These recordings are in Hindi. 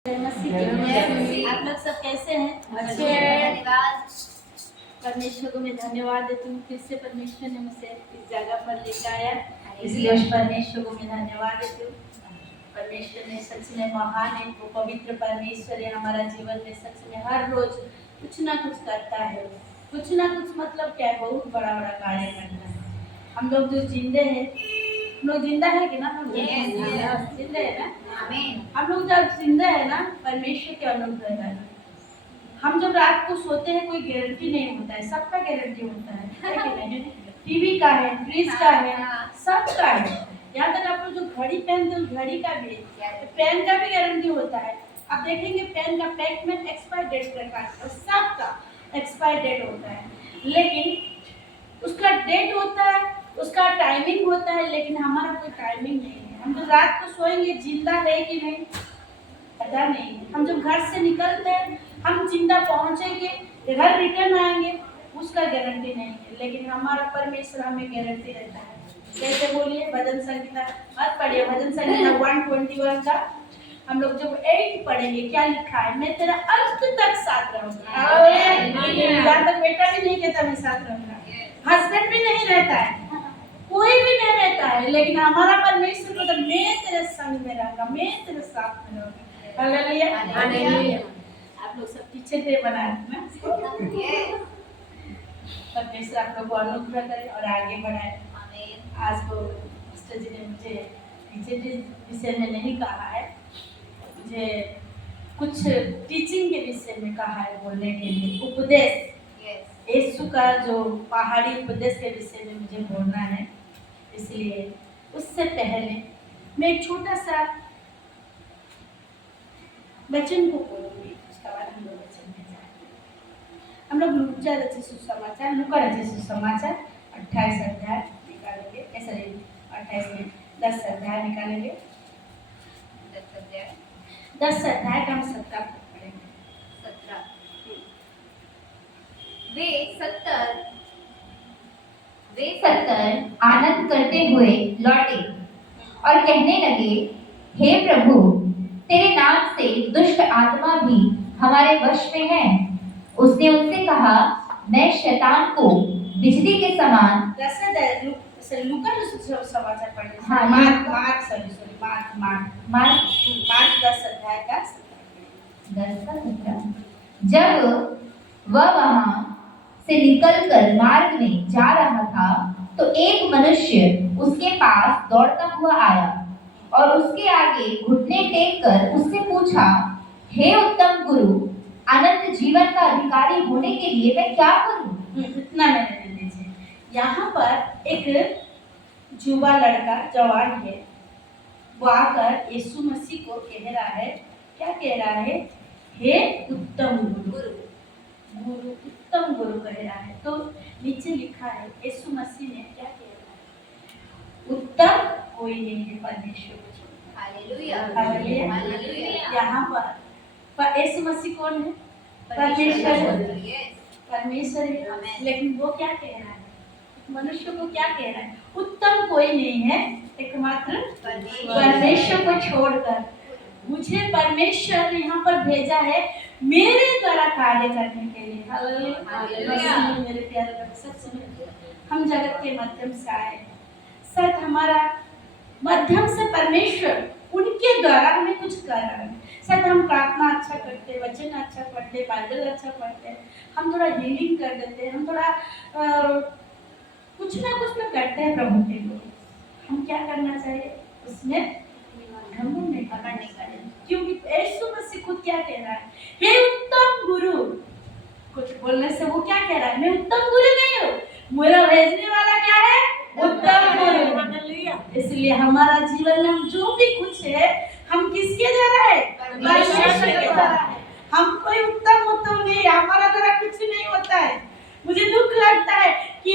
आप लोग सब कैसे हैं? अच्छे हैं। धन्यवाद परमेश्वर को मैं धन्यवाद देती हूँ, फिर से परमेश्वर ने मुझे इस जगह पर लेकर आया, इसलिए उस परमेश्वर को मैं धन्यवाद देती हूँ। परमेश्वर ने सच में महान है, वो पवित्र परमेश्वर है। हमारा जीवन में सच में हर रोज कुछ ना कुछ करता है, कुछ ना कुछ मतलब क्या है, बहुत बड़ा बड़ा कार्य करता है। हम लोग जो जिंदे हैं, हम लोग जिंदा है कि ना? हम जिंदे है ना? हम लोग जब जिंदा है ना, परमेश्वर के अनुग्रह है। हम जब रात को सोते हैं कोई गारंटी नहीं होता है, सबका गारंटी होता है कि नहीं? टीवी का है, फ्रिज का है, सबका है। यहाँ तक आप लोग जो घड़ी पहनते हो, घड़ी का भी, पेन का भी गारंटी होता है। आप देखेंगे पेन का पैक में एक्सपायर डेट रखा है, और सबका एक्सपायर डेट होता है, लेकिन उसका डेट होता है, उसका टाइमिंग होता है, लेकिन हमारा कोई टाइमिंग नहीं है। हम तो रात को सोएंगे, जिंदा है कि नहीं पता नहीं। हम जब घर से निकलते हैं, हम जिंदा पहुंचेंगे, घर रिटर्न आएंगे, उसका गारंटी नहीं है, लेकिन हमारा परमेश्वर हमें गारंटी रहता है। कैसे बोलिए? भजन संगीता मत पढ़िए, भजन संगीता 121 का हम लोग जब 8 पढ़ेंगे, क्या लिखा है? मैं तेरा अंत तक साथ रहूंगा। यहाँ तक बेटा भी नहीं कहता मैं साथ रहूंगा, हस्बैंड भी नहीं रहता है, कोई भी नहीं रहता है, लेकिन हमारा परमेश्वर को तो मैं तेरे संग में रहूंगा, मैं तेरे साथ में रहूंगा। हालेलुया। आप लोग सब पीछे थे बना ना, परमेश्वर आप लोग को अनुग्रह करे और आगे बढ़ाए। आज को मिस्टर जी ने मुझे विषय में नहीं कहा है, मुझे कुछ टीचिंग के विषय में कहा है बोलने के लिए। उपदेश, यीशु का जो पहाड़ी उपदेश के विषय में मुझे बोलना है, इसलिए उससे पहले मैं एक छोटा सा वचन को बोलूंगी, उसका बाद हम लोग वचन में जाएंगे। हम लोग लूका रचित सुसमाचार 28 अध्याय निकालेंगे, सॉरी 28 में 10 अध्याय निकालेंगे। 10 अध्याय का हम 17 पढ़ेंगे। 17 वे 70 आनंद करते हुए लौटे और कहने लगे, हे प्रभु, तेरे नाम से दुष्ट आत्मा भी हमारे वश में है। उसने उनसे कहा, मैं शैतान को बिजली के समान लूका समाचार पढ़ेंगे। हाँ, मार्क 10 अध्याय का 17। जब वह वहां से निकलकर मार्ग में जा रहा था, तो एक मनुष्य उसके पास दौड़ता हुआ आया और उसके आगे घुटने टेक कर उससे पूछा, हे उत्तम गुरु, अनंत जीवन का अधिकारी होने के लिए मैं क्या करूं? इतना मैंने दे दीजिए। यहाँ पर एक युवा लड़का जवान है, वो आकर यीशु मसीह को कह रहा है, क्या कह रहा है? हे उत्तम गुरु, गुरु उत्तम गुरु कह रहा है। तो नीचे लिखा है यीशु मसीह ने क्या कह रहा है? उत्तम कोई नहीं है परमेश्वर को छोड़। हालेलुया। यहाँ पर यीशु मसीह कौन है? परमेश्वर है, लेकिन वो क्या कह रहा है? मनुष्य को क्या कह रहा है? उत्तम कोई नहीं है एकमात्र परमेश्वर को छोड़कर। मुझे परमेश्वर ने यहाँ पर भेजा है मेरे द्वारा कार्य करने के लिए। हालेलुया। मेरे प्यारे लोग, सच में हम जगत के माध्यम से आए, सच हमारा माध्यम से परमेश्वर उनके द्वारा हमें कुछ कर रहा है। सच हम प्रार्थना अच्छा करते, वचन अच्छा पढ़ते, बाइबल अच्छा पढ़ते, हम थोड़ा हीलिंग कर देते, हम थोड़ा कुछ ना कुछ तो करते हैं प्रभु के लिए। हम क्या करना चाहिए? उसमें घमंड नहीं करना चाहिए, क्योंकि यीशु मसीह खुद क्या कह रहा है? हे उत्तम गुरु। कुछ बोलने से वो क्या कह रहा है? मैं उत्तम गुरु नहीं हूँ, मेरा भेजने वाला क्या है? उत्तम गुरु। इसलिए हमारा जीवन में हम जो भी कुछ है, हम किसके द्वारा है? परमेश्वर के द्वारा है। हम कोई उत्तम नहीं, हमारा द्वारा कुछ नहीं होता है। मुझे दुख लगता है कि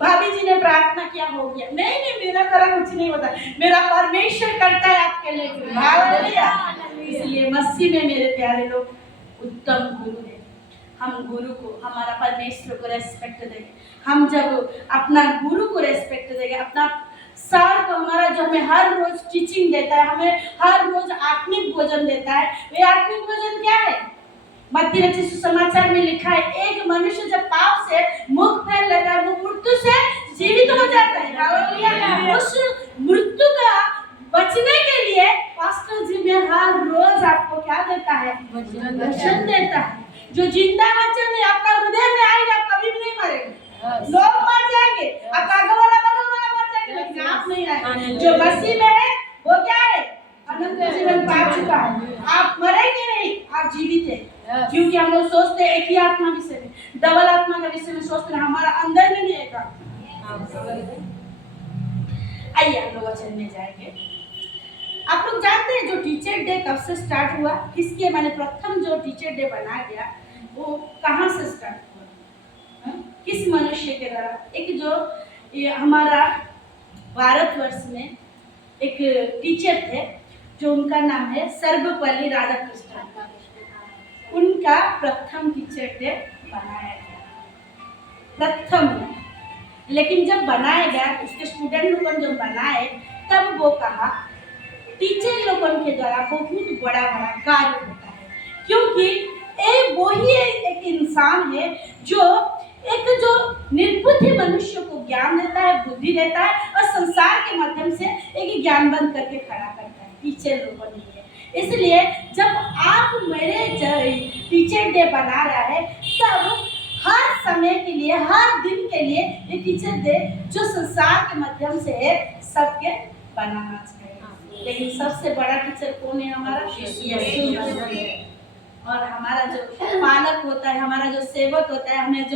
भाभी जी ने प्रार्थना किया, हो गया। नहीं, मेरा द्वारा कुछ नहीं होता, मेरा परमेश्वर करता है आपके लिए। हालेलुया। इसलिए मसीह में मेरे प्यारे लोग उत्तम गुरु है। हम गुरु को, हमारा परमेश्वर को रेस्पेक्ट देंगे। हम जब अपना गुरु को रेस्पेक्ट देंगे, अपना सर को हमारा जो हमें हर रोज टीचिंग देता है, हमें हर रोज आत्मिक भोजन देता है। वे आत्मिक भोजन क्या है? मत्ती रचित सुसमाचार में लिखा है, एक मनुष्य जब पाप से मुख फेर लेता है वो मृत्यु से जीवित हो जाता है। हालेलुया। उस मृत्यु का बचने के लिए पास्टर जी में हर रोज आपको क्या देता है? वचन देता है। जो जिंदा वचन है आपका हृदय में आएगा, कभी भी नहीं मरेगा। लोग मर जाएंगे, आपका आगे वाला बगल वाला मर जाएंगे, लेकिन आप नहीं आएंगे। जो मसीह में है वो क्या है? अनंत जीवन पा चुका है। आप मरेंगे नहीं, आप जीवित हैं। क्योंकि हम लोग सोचते हैं एक ही आत्मा विषय में, डबल आत्मा के विषय में सोचते हैं, हमारा अंदर में नहीं आएगा। आइए हम लोग वचन में जाएंगे। आप लोग जानते हैं जो टीचर डे कब से स्टार्ट हुआ? किसके मैंने प्रथम जो टीचर डे बनाया गया वो कहाँ से स्टार्ट हुआ? किस मनुष्य के द्वारा? एक जो ये हमारा भारतवर्ष में एक टीचर थे जो उनका नाम है सर्वपल्ली राधाकृष्णन। उनका प्रथम टीचर डे बनाया गया, प्रथम। लेकिन जब बनाया गया उसके स्टूडेंट लोगों जब बनाए तब वो कहा टीचर लोगों के द्वारा बहुत बड़ा बड़ा कार्य होता है, क्योंकि वो ही एक इंसान है जो निर्बुद्धि मनुष्य को ज्ञान देता है, बुद्धि देता है और संसार के माध्यम से एक ज्ञानवंत करके खड़ा करता है। टीचर लोगों ने है। इसलिए जब आप मेरे टीचर डे बना रहा है तब हर समय के लिए, हर दिन के लिए ये टीचर डे जो संसार के माध्यम से है सबके बनाना चाहिए। लेकिन सबसे बड़ा टीचर कौन है? हमारा यीशु मसीह। और हमारा जो पालक होता है, हमारा जो सेवक होता है, हमें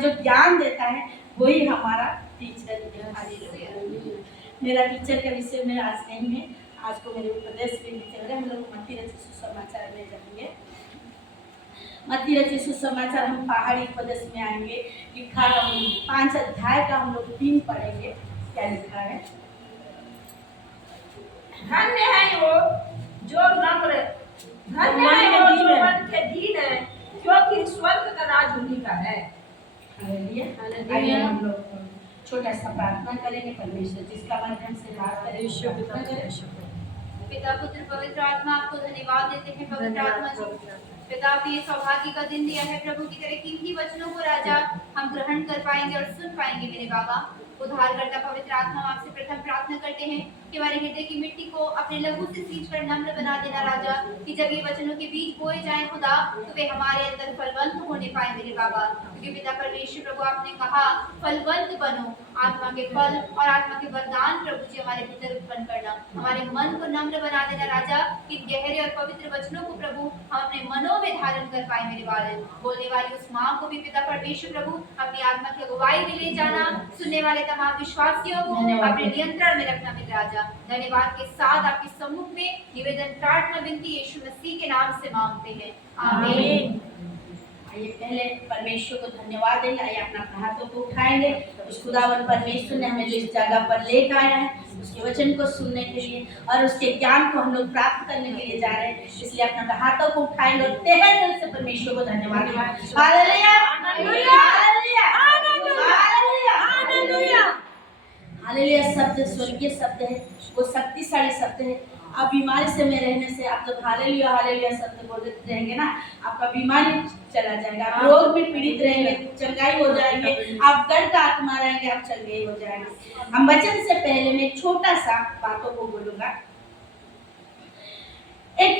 जो ज्ञान देता है वही हमारा टीचर है। मेरा टीचर का विषय में आज नहीं है, आज को मेरे उपदेश के लिए चल रहे। हम लोग मत्ती रचित सुसमाचार में जाएंगे। मत्ती रचित सुसमाचार हम पहाड़ी उपदेश में आएंगे। लिखा 5 अध्याय का हम लोग 3 पढ़ेंगे। क्या लिखा है? धन्य है वो जो नम्र, धन्य है वो जो मन के दीन है, क्योंकि स्वर्ग का राज उन्हीं का है। हालेलुया। आइए हम लोग छोटा सा प्रार्थना करेंगे परमेश्वर जिसका माध्यम से बात करें। पिता पुत्र पवित्र आत्मा आपको धन्यवाद देते हैं। पवित्र आत्मा जी, पिता आपने ये सौभाग्य का दिन दिया है प्रभु की तरह कीमती वचनों को राजा हम ग्रहण कर पाएंगे और सुन पाएंगे। मेरे बाबा उद्धारकर्ता पवित्र आत्मा आपसे प्रथम प्रार्थना करते हैं कि हमारे हृदय की मिट्टी को अपने लहू से सींचकर नम्र बना देना राजा, कि जब ये वचनों के बीज बोए जाएं खुदा तो वे हमारे अंदर फलवंत होने पाए मेरे बाबा। क्योंकि पिता परमेश्वर प्रभु आपने कहा फलवंत बनो, आत्मा के फल और आत्मा के वरदान प्रभु जी हमारे भीतर उत्पन्न करना, हमारे मन को नम्र बना देना राजा, कि गहरे और पवित्र वचनों को प्रभु हम अपने मनों में धारण कर पाए मेरे बारे। बोलने वाली उस माँ को भी पिता परमेश्वर प्रभु अपनी आत्मा की अगुवाई में ले जाना, सुनने वाले तमाम विश्वासियों को अपने नियंत्रण में रखना मेरे राजा। धन्यवाद के साथ आपके सम्मुख में निवेदन प्रार्थना विनती यीशु मसीह के नाम से मांगते हैं, आमीन। आइए पहले परमेश्वर को धन्यवाद देंगे। आइए अपना हाथों को उठाएंगे। उस खुदावन परमेश्वर ने हमें जो इस जगह पर लेकर आया है उसके वचन को सुनने के लिए और उसके ज्ञान को हम लोग प्राप्त करने के लिए जा रहे हैं, इसलिए अपना हाथों को उठाएंगे और तहे दिल से परमेश्वर को धन्यवाद देंगे। Hallelujah, hallelujah, hallelujah, hallelujah, hallelujah. शब्द स्वर्गीय शब्द है, वो शक्तिशाली शब्द है। आप बीमारी से में रहने से आप जब हालेलुया हालेलुया शब्द बोलते रहेंगे ना, आपका बीमारी चला जाएगा। आप रोग में पीड़ित रहेंगे, चंगाई हो जाएंगे। आप डर का आत्मा रहेंगे, आप चंगाई हो जाएंगे। हम वचन से पहले मैं छोटा सा बातों को बोलूंगा। एक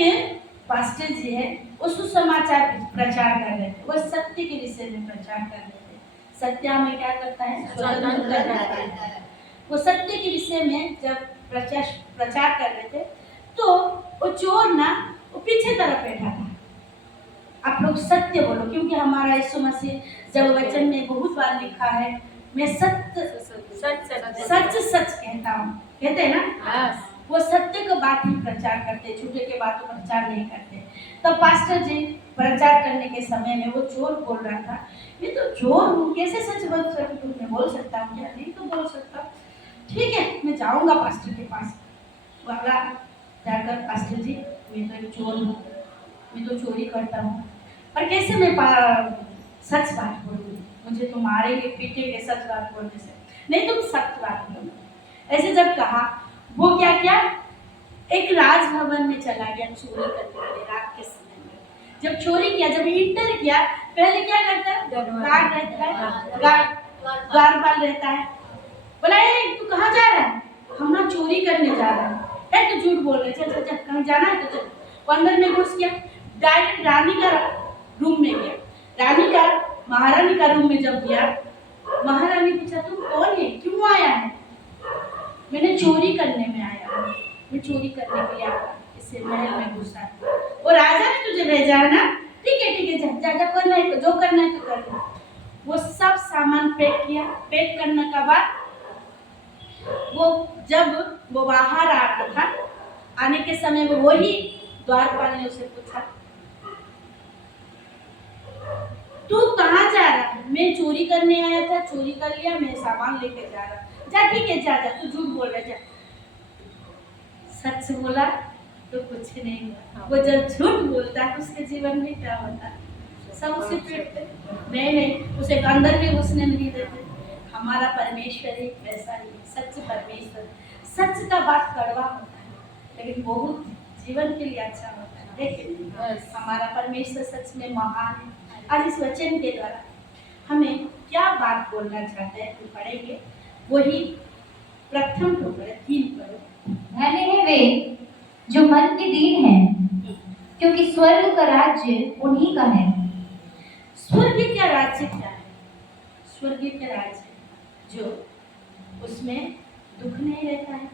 पास्टर जी है, वो सुसमाचार प्रचार कर रहे थे, वो सत्य के विषय में प्रचार कर रहे थे। सत्य हमें क्या करता है? स्वतंत्र करता है। वो सत्य के विषय में जब प्रचार कर रहे थे तो वो चोर ना वो पीछे तरफ बैठा था। आप लोग सत्य बोलो, क्योंकि हमारा यीशु मसीह जब वचन में बहुत बार लिखा है मैं सच कहता हूँ, कहते हैं ना, वो सत्य को बात ही प्रचार करते, झूठे के बातों का प्रचार नहीं करते। तो पास्टर जी प्रचार करने के समय में वो चोर बोल रहा था, मैं तो चोर हूँ, कैसे सच बोल सकता हूँ? क्या नहीं तो बोल सकता। ठीक है, मैं जाऊंगा पास्टर के पास। वाला जाकर पास्टर जी मैं तो एक चोर हूँ, मैं तो चोरी करता हूँ, पर कैसे मैं सच बात बोलूँ? मुझे तो मारेंगे पीटेंगे सच बात बोलने से। नहीं, तुम सच बात बोलो। ऐसे जब कहा, वो क्या किया, एक राजभवन में चला गया चोरी करने के लिए रात के समय में। जब चोरी किया, जब इंटर किया, पहले क्या करता है, गार्ड रहता है, द्वारपाल रहता है, बोला ए तू कहाँ जा रहा है, हम ना चोरी करने जा रहे हैं, तू झूठ बोल रहे, चल चल चल कहीं जाना है तो चल। वो अंदर में घुस गया, डायरेक्ट रानी का रूम में गया, रानी का महारानी का रूम में जब गया, महारानी पूछा तुम कौन है, क्यों आया है, मैंने चोरी करने में आया हूँ, मैं चोरी करने के लिए आया, इससे महल में घुसा। वो राजा ने तुझे भेजा है ना, ठीक है जा जा करना है, जो करना है तो कर। वो सब सामान पैक किया, पैक करने के बाद वो जब वो बाहर आ रहा था, आने के समय में वही द्वारपाल ने उसे पूछा तू कहाँ जा रहा है, मैं चोरी करने आया था, चोरी कर लिया, मैं सामान लेके जा रहा, जा ठीक है जा जा, तू झूठ बोल रहा, जा। सच बोला तो कुछ नहीं हुआ। वो जब झूठ बोलता है उसके जीवन में क्या होता है, सब उसे पीटते, नहीं उसे अंदर में घुसने नहीं देते। हमारा परमेश्वर ही वैसा ही सच परमेश्वर, सच का बात कड़वा होता है लेकिन बहुत जीवन के लिए अच्छा होता है, लेकिन हमारा परमेश्वर सच में महान है। आज इस वचन के द्वारा हमें क्या बात बोलना चाहते हैं हम पढ़ेंगे, वही प्रथम टोकर 3 पढ़ो। धन्य है वे जो मन के दीन हैं, क्योंकि स्वर्ग का राज्य उन्हीं का है। स्वर्ग का राज्य क्या है, स्वर्ग का राज्य जो उसमें दुख नहीं रहता है,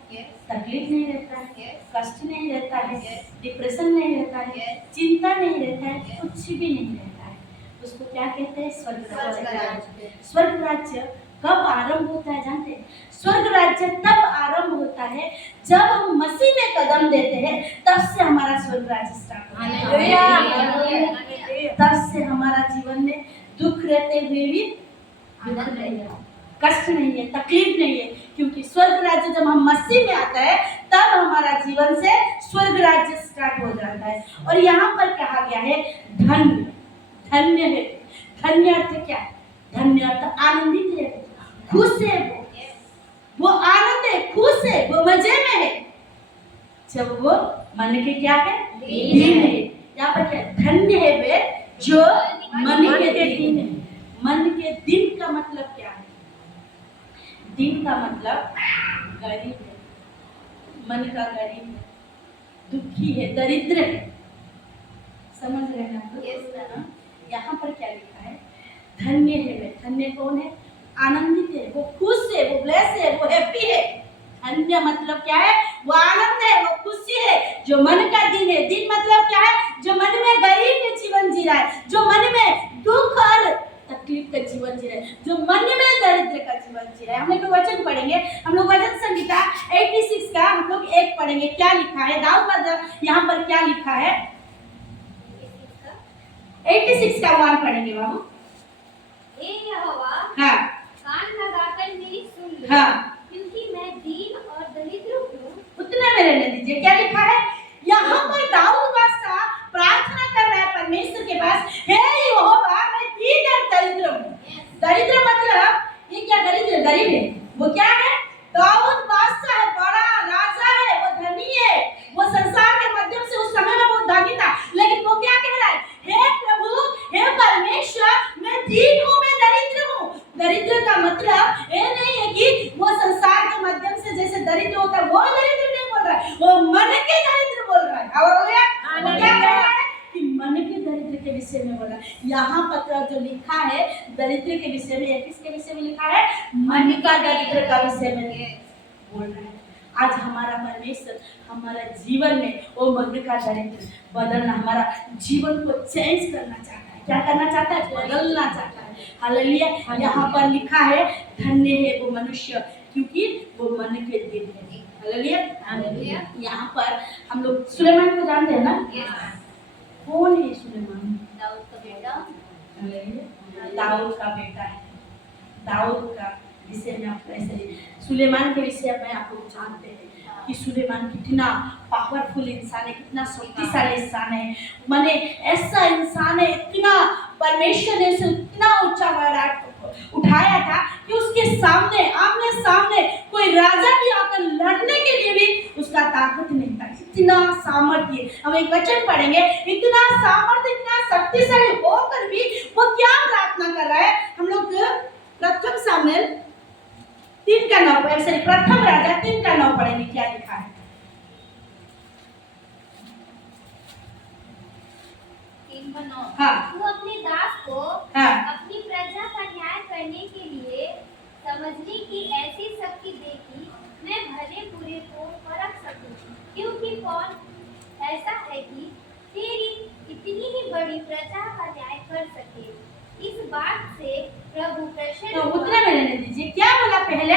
तकलीफ नहीं रहता है, कष्ट नहीं रहता है, डिप्रेशन नहीं रहता है, चिंता नहीं रहता है, कुछ भी नहीं रहता है, उसको क्या कहते हैं, स्वर्ग राज्य। स्वर्ग राज्य कब आरंभ होता है जानते हैं, स्वर्ग राज्य तब आरंभ होता है जब हम मसीह में कदम देते हैं, तब से हमारा स्वर्ग राज्य स्टार्ट होता है। तब से हमारा जीवन में दुख रहते हुए भी दुख नहीं है, कष्ट नहीं है, तकलीफ नहीं है, क्योंकि स्वर्ग राज्य जब हम मसीह में आता है तब हमारा जीवन से स्वर्ग राज्य स्टार्ट हो जाता है। और यहाँ पर कहा गया है धन्य, धन्य है, धन्य अर्थ क्या है, धन्य अर्थ आनंदित है, खुश है, वो आनंद है, खुश है, वो मजे में है जब वो मन के क्या है, दीन है। यहाँ पर क्या, धन्य है वे जो मन के दीन है। मन के दिन का मतलब क्या है, दिन का मतलब गरीब है, मन का गरीब है, दुखी है, दरिद्र है, समझ रहे हैं ना। यहाँ पर क्या लिखा है, धन्य है वे, धन्य कौन है, आनंदित है, वो खुश है, वो ब्लेस है, वो हैप्पी है। धन्य मतलब क्या है, वो आनंद है, वो खुशी है, जो मन का दिन है। दिन मतलब क्या है, जो मन में गरीब का जीवन जी रहा है, जो मन में दुख और तकलीफ का जीवन जी रहा है, जो मन में दरिद्र का जीवन जी रहा है। हम लोग वचन पढ़ेंगे, हम लोग वचन संहिता 86 का हम लोग 1 पढ़ेंगे। क्या लिखा है, दाऊद का यहाँ पर क्या लिखा है, 86 का 1 पढ़ेंगे बाबू। हे यहोवा, हाँ कान लगाकर मेरी सुन ले, हाँ, क्योंकि मैं दीन और दरिद्र हूँ। उतना में रहने दीजिए। क्या लिखा है, यहाँ पर दाऊद बादशाह प्रार्थना कर रहा है परमेश्वर के पास, हे यहोवा मैं दीन और दरिद्र हूँ। दरिद्र मतलब ये क्या, दरिद्र गरीब है, वो क्या है, दाऊद बादशाह है, बड़ा राजा है, वो धनी है, वो संसार के माध्यम से उस समय में बहुत धनी था, लेकिन वो क्या कह रहा है, हे प्रभु, हे परमेश्वर, मैं दीन हूँ, मैं दरिद्र हूँ। दरिद्र का मतलब ये नहीं है कि वो संसार के माध्यम से जैसे दरिद्र होता है, वो दरिद्र नहीं बोल रहा है, वो मन के दरिद्र बोल रहा है। वो क्या कह रहा है कि मन के दरिद्र के विषय में बोल रहा है। यहाँ पर जो लिखा है दरिद्र के विषय में, किसके विषय में लिखा है, मन का दरिद्र का विषय में बोल रहा है। आज हमारा परमेश्वर हमारा जीवन में वो मन का दरिद्र बदलना, हमारा जीवन को चेंज करना चाहता है। क्या करना चाहता है, बदलना चाहता है। हालेलुया। यहाँ पर लिखा है धन्य है वो मनुष्य, क्योंकि वो मन के दिन है। हालेलुया। यहाँ पर हम लोग सुलेमान को जानते हैं ना, कौन है सुलेमान, दाऊद का बेटा। दाऊद का बेटा है। दाऊद का विषय में आप ऐसे, सुलेमान के विषय में आप लोग जानते हैं कि सुलेमान कितना पावरफुल इंसान है, कितना शक्तिशाली इंसान है, माने ऐसा इंसान है, इतना परमेश्वर ने उसे इतना ऊंचा उठाया था कि उसके सामने आमने सामने कोई राजा भी आकर लड़ने के लिए भी उसका ताकत नहीं था। इतना सामर्थ्य, हम एक वचन पढ़ेंगे, इतना सामर्थ्य, इतना शक्तिशाली होकर भी वो क्या प्रार्थना कर रहा है। हम लोग प्रथम सामुएल 3:9 प्रथम राजा 3:9 पढ़ेंगे, क्या लिखा है। 3:9 हाँ। तू अपने दास को हाँ। अपनी प्रजा का न्याय करने के लिए समझने की ऐसी शक्ति दे कि मैं भले बुरे को परख सकूं, क्योंकि कौन ऐसा है कि तेरी इतनी ही बड़ी प्रजा का न्याय कर सके। इस बात से प्रभु प्रसन्न तो हुआ। उतने में रहने दीजिए, क्या बोला पहले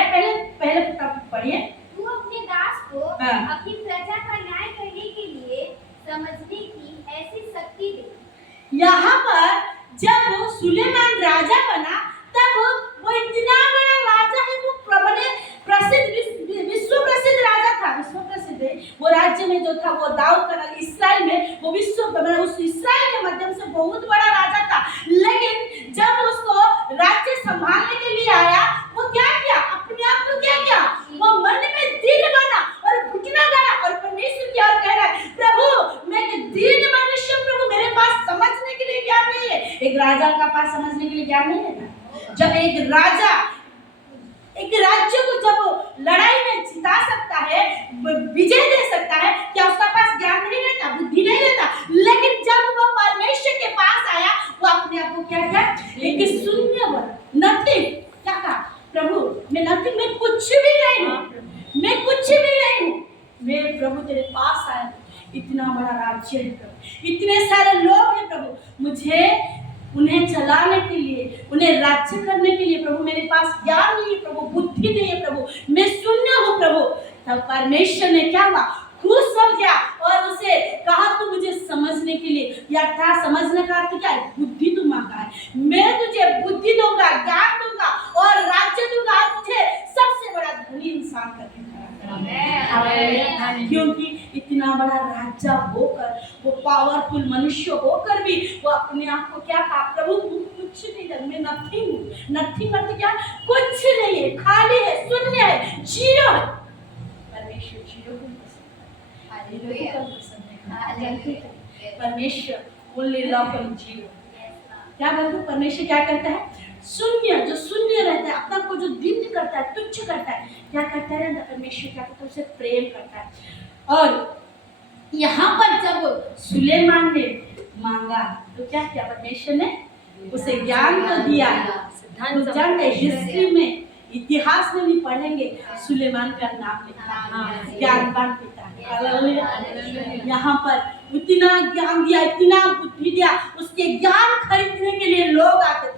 पढ़िए। तू अपने दास को हाँ। अपनी प्रजा का न्याय करने के लिए समझने की ऐसी शक्ति दे। यहाँ पर जब सुलेमान राजा बना तब वो इतना बड़ा राजा है, वो विश्व प्रसिद्ध राजा था। विश्व प्रसिद्ध है वो राज्य में जो था, वो दाऊद का राज्य इस्राएल में, वो उस इस्राएल के माध्यम से बहुत बड़ा राजा था। लेकिन जब उसको राज्य संभालने के लिए आया, वो क्या किया, अपने आप को क्या किया, वो मन में दीन बना और घुटना गाड़ा और परमेश्वर की ओर कह रहा है, प्रभु मैं दीन मनुष्य, प्रभु मेरे पास समझने के लिए ज्ञान नहीं है। एक राजा का पास समझने के लिए ज्ञान नहीं है ना। जब एक राजा एक राज्य को जब लड़ाई में जिता सकता है, विजय दे सकता है, क्या उसका पास ज्ञान नहीं रहता, बुद्धि नहीं रहता? लेकिन जब वो परमेश्वर के पास आया, वो अपने आप को क्या किया, एक शून्य बना, नथिंग। क्या कहा, प्रभु मैं नथिंग, मैं कुछ भी नहीं हूँ, मैं कुछ भी नहीं हूँ, मैं प्रभु तेरे पास आया हूँ। इतना बड़ा राज्य है प्रभु, इतने सारे लोग हैं प्रभु, मुझे उन्हें चलाने के लिए, उन्हें राज्य करने के लिए प्रभु मेरे पास ज्ञान नहीं है प्रभु, बुद्धि नहीं है प्रभु, मैं शून्य हूँ प्रभु। तब परमेश्वर ने क्या हुआ, खुश हो गया और उसे कहा तू मुझे समझने के लिए, या था समझने का अर्थ क्या है, बुद्धि तू मांगा है, मैं तुझे बुद्धि दूंगा, ज्ञान दूंगा और राज्य दूंगा, तुझे सबसे बड़ा धनी इंसान करके क्योंकि इतना बड़ा राजा होकर, वो पावरफुल मनुष्य होकर भी वो अपने आप को क्या कहा, प्रभु कुछ नहीं है, मैं नथिंग हूँ। नथिंग मतलब क्या, कुछ नहीं है, खाली है, शून्य है, जीरो है। परमेश्वर जीरो को पसंद है। परमेश्वर ओनली लव जीरो। क्या बोलते, परमेश्वर क्या करता है, शून्य, जो शून्य रहता है, अपना को जो दिन करता है, तुच्छ करता है, क्या करता है, परमेश्वर क्या करता है, उसे प्रेम करता है। और यहाँ पर जब सुलेमान ने मांगा तो क्या किया, परमेश्वर ने उसे ज्ञान तो दिया। तो जानते हैं, हिस्ट्री में, इतिहास में भी पढ़ेंगे, सुलेमान का नाम लिखा, ज्ञानवान पिता। यहाँ पर इतना ज्ञान दिया, इतना बुद्धि दिया, उसके ज्ञान खरीदने के लिए लोग आते थे,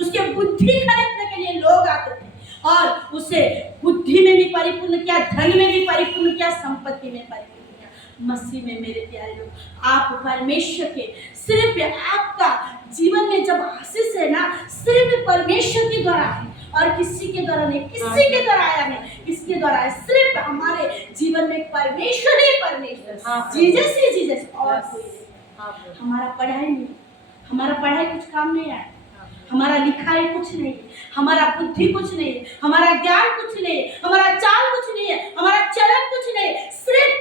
उसके बुद्धि खरीदने के लिए लोग आते थे, और उसे बुद्धि में भी परिपूर्ण किया, धन में भी परिपूर्ण किया, संपत्ति में परिपूर्ण किया। मसीह में मेरे प्यारे लोग, आप परमेश्वर के, सिर्फ आपका जीवन में जब आशीष है ना, सिर्फ परमेश्वर के द्वारा है और किसी के द्वारा नहीं, किसी के द्वारा आया नहीं, किसके द्वारा है, सिर्फ हमारे जीवन में परमेश्वर ही परमेश्वर, जीसस ही जीसस, और कोई नहीं। हमारा पढ़ाई नहीं, हमारा पढ़ाई कुछ काम नहीं आया, हमारा लिखाई कुछ नहीं है, हमारा बुद्धि कुछ नहीं है, हमारा ज्ञान कुछ नहीं है, हमारा चाल कुछ नहीं है, हमारा चलन कुछ नहीं है, सिर्फ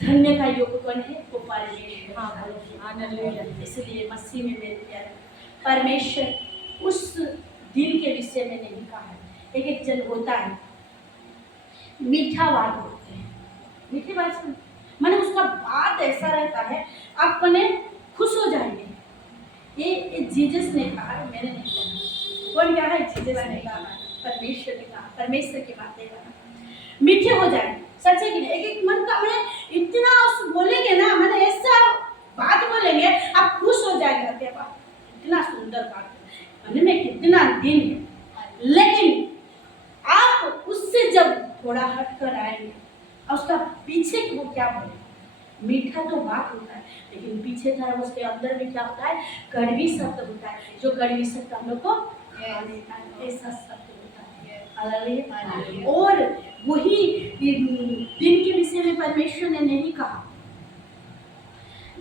धन्य का योग कौन है, वो परमेश्वर। इसलिए मसीह में मेरे प्यारे, परमेश्वर उस दिल के विषय में नहीं कहा है। एक एक जन होता है, मीठा बात बोलते हैं, मीठी बात सुन, मैंने उसका बात ऐसा रहता है, आप मैंने खुश हो जाएंगे। ये जीसस ने कहा, मैंने नहीं कहा। कौन क्या है, जीसस ने कहा, परमेश्वर ने कहा, परमेश्वर की बातें कहा, मीठे हो जाए, सच है कि नहीं। एक एक मन का मैंने इतना उस बोलेंगे ना, मैंने ऐसा बात बोलेंगे, आप खुश हो जाएंगे, क्या बात, इतना सुंदर बात मन में कितना दिन है। लेकिन आप उससे जब थोड़ा हट कर आएंगे, और उसका पीछे वो क्या बोले, मीठा तो बात होता है, लेकिन पीछे था उसके अंदर में क्या होता है, कड़वी शब्द होता है, जो कड़वी शब्द हम लोग को खा देता है, ऐसा शब्द होता है। और वही दिन के विषय में परमेश्वर ने नहीं कहा।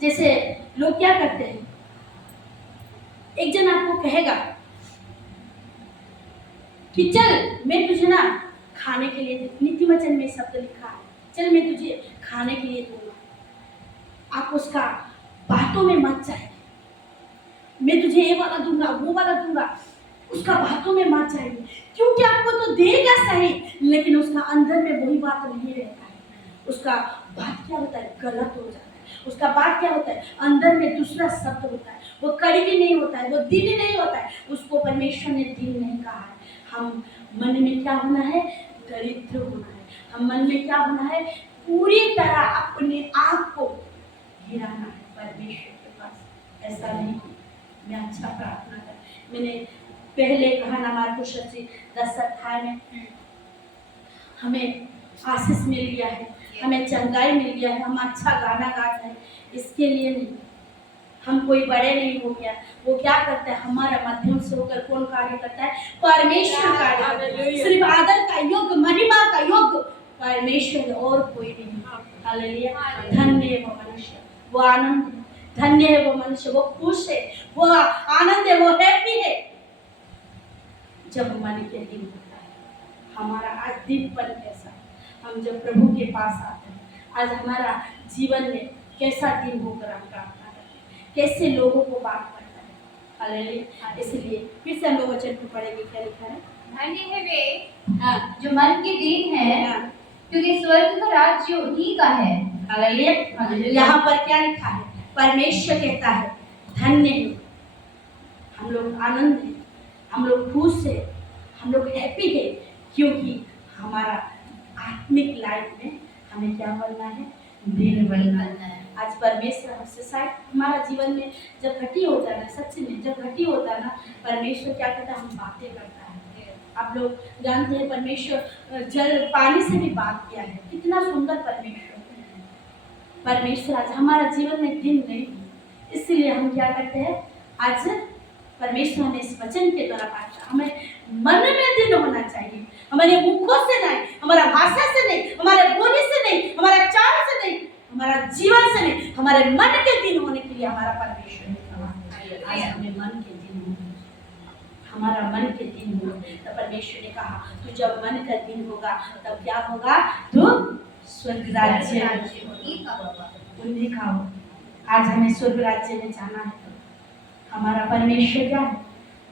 जैसे लोग क्या करते हैं, एक जन आपको कहेगा कि चल मैं तुझे ना खाने के लिए, नीति वचन में शब्द लिखा है, चल मैं तुझे खाने के लिए दूंगा, आप उसका बातों में मत चाहिए, मैं तुझे ये वाला दूंगा वो वाला दूंगा, उसका बातों में मत चाहिए, क्योंकि आपको तो देगा सही, लेकिन उसका अंदर में वही बात नहीं रहता है। उसका बात क्या होता है, गलत हो जाता है। उसका बात क्या होता है, अंदर में दूसरा शब्द होता है, वो कड़वी नहीं होता है, वो दिन नहीं होता है। उसको परमेश्वर ने दिन नहीं कहा है। हम मन में क्या होना है, दरिद्र होना है। हम मन में क्या होना है, पूरी तरह अपने आप को गिराना है परमेश्वर के पास। ऐसा नहीं, मैं अच्छा प्रार्थना कर, मैंने पहले कहा ना मार्कुस 10:28 में हमें आशीष मिल गया है, हमें चंगाई मिल गया है, हम अच्छा गाना गाते हैं, इसके लिए नहीं, हम कोई बड़े नहीं हो गया। वो क्या करता है, हमारा माध्यम से होकर कौन कार्य करता है, परमेश्वर कार्य करता है। सिर्फ आदर का योग्य, महिमा का योग्य परमेश्वर, और कोई नहीं। हालेलुया। धन्य है वो मनुष्य, वो आनंद है, धन्य है वो मनुष्य, वो खुश है, वो आनंद है, वो हैप्पी है जब मन के दिन होता है। हमारा आज दिनपन कैसा, हम जब प्रभु के पास आते हैं, आज हमारा जीवन में कैसा दिन होकर हम प्रार्थना करते हैं, कैसे लोगों को बात करता है। हालेलुया। इसलिए फिर से हम लोग वचन को पढ़ेंगे, क्या लिखा है, धन्य है वे हाँ जो मन के दिन है, हाँ, क्योंकि स्वर्ग का राज्य उन्हीं का है। हालेलुया। यहाँ पर क्या लिखा है, परमेश्वर कहता है धन्य है, हम लोग आनंद है, हम लोग खुश है, हम लोग हैप्पी है, क्योंकि हमारा आत्मिक लाइफ में हमें क्या बनना है, दिन बनना है। आज परमेश्वर हमसे शायद हमारा जीवन में जब घटी होता है ना, सच में जब घटी होता है ना, परमेश्वर क्या करता है, हम बातें करता है। आप लोग जानते हैं परमेश्वर जल पानी से भी बात किया है, कितना सुंदर परमेश्वर आज हमारा जीवन में दिन नहीं, इसलिए हम क्या करते हैं, आज परमेश्वर हमें इस वचन के द्वारा बांटा, हमें मन में दिन होना चाहिए, हमारे मुखों से नहीं, हमारा भाषा से नहीं, हमारे बोली से नहीं, हमारा चाल से नहीं, हमारा जीवन से नहीं, हमारे मन के दिन होने के लिए हमारा परमेश्वर ने कहा। आज हमें मन के दिन हो, हमारा मन के दिन हो, तो परमेश्वर ने कहा तो जब मन का दिन होगा तब क्या होगा, तो स्वर्ग राज्य उन्हीं का हो। आज हमें स्वर्ग राज्य में जाना है, हमारा परमेश्वर क्या है,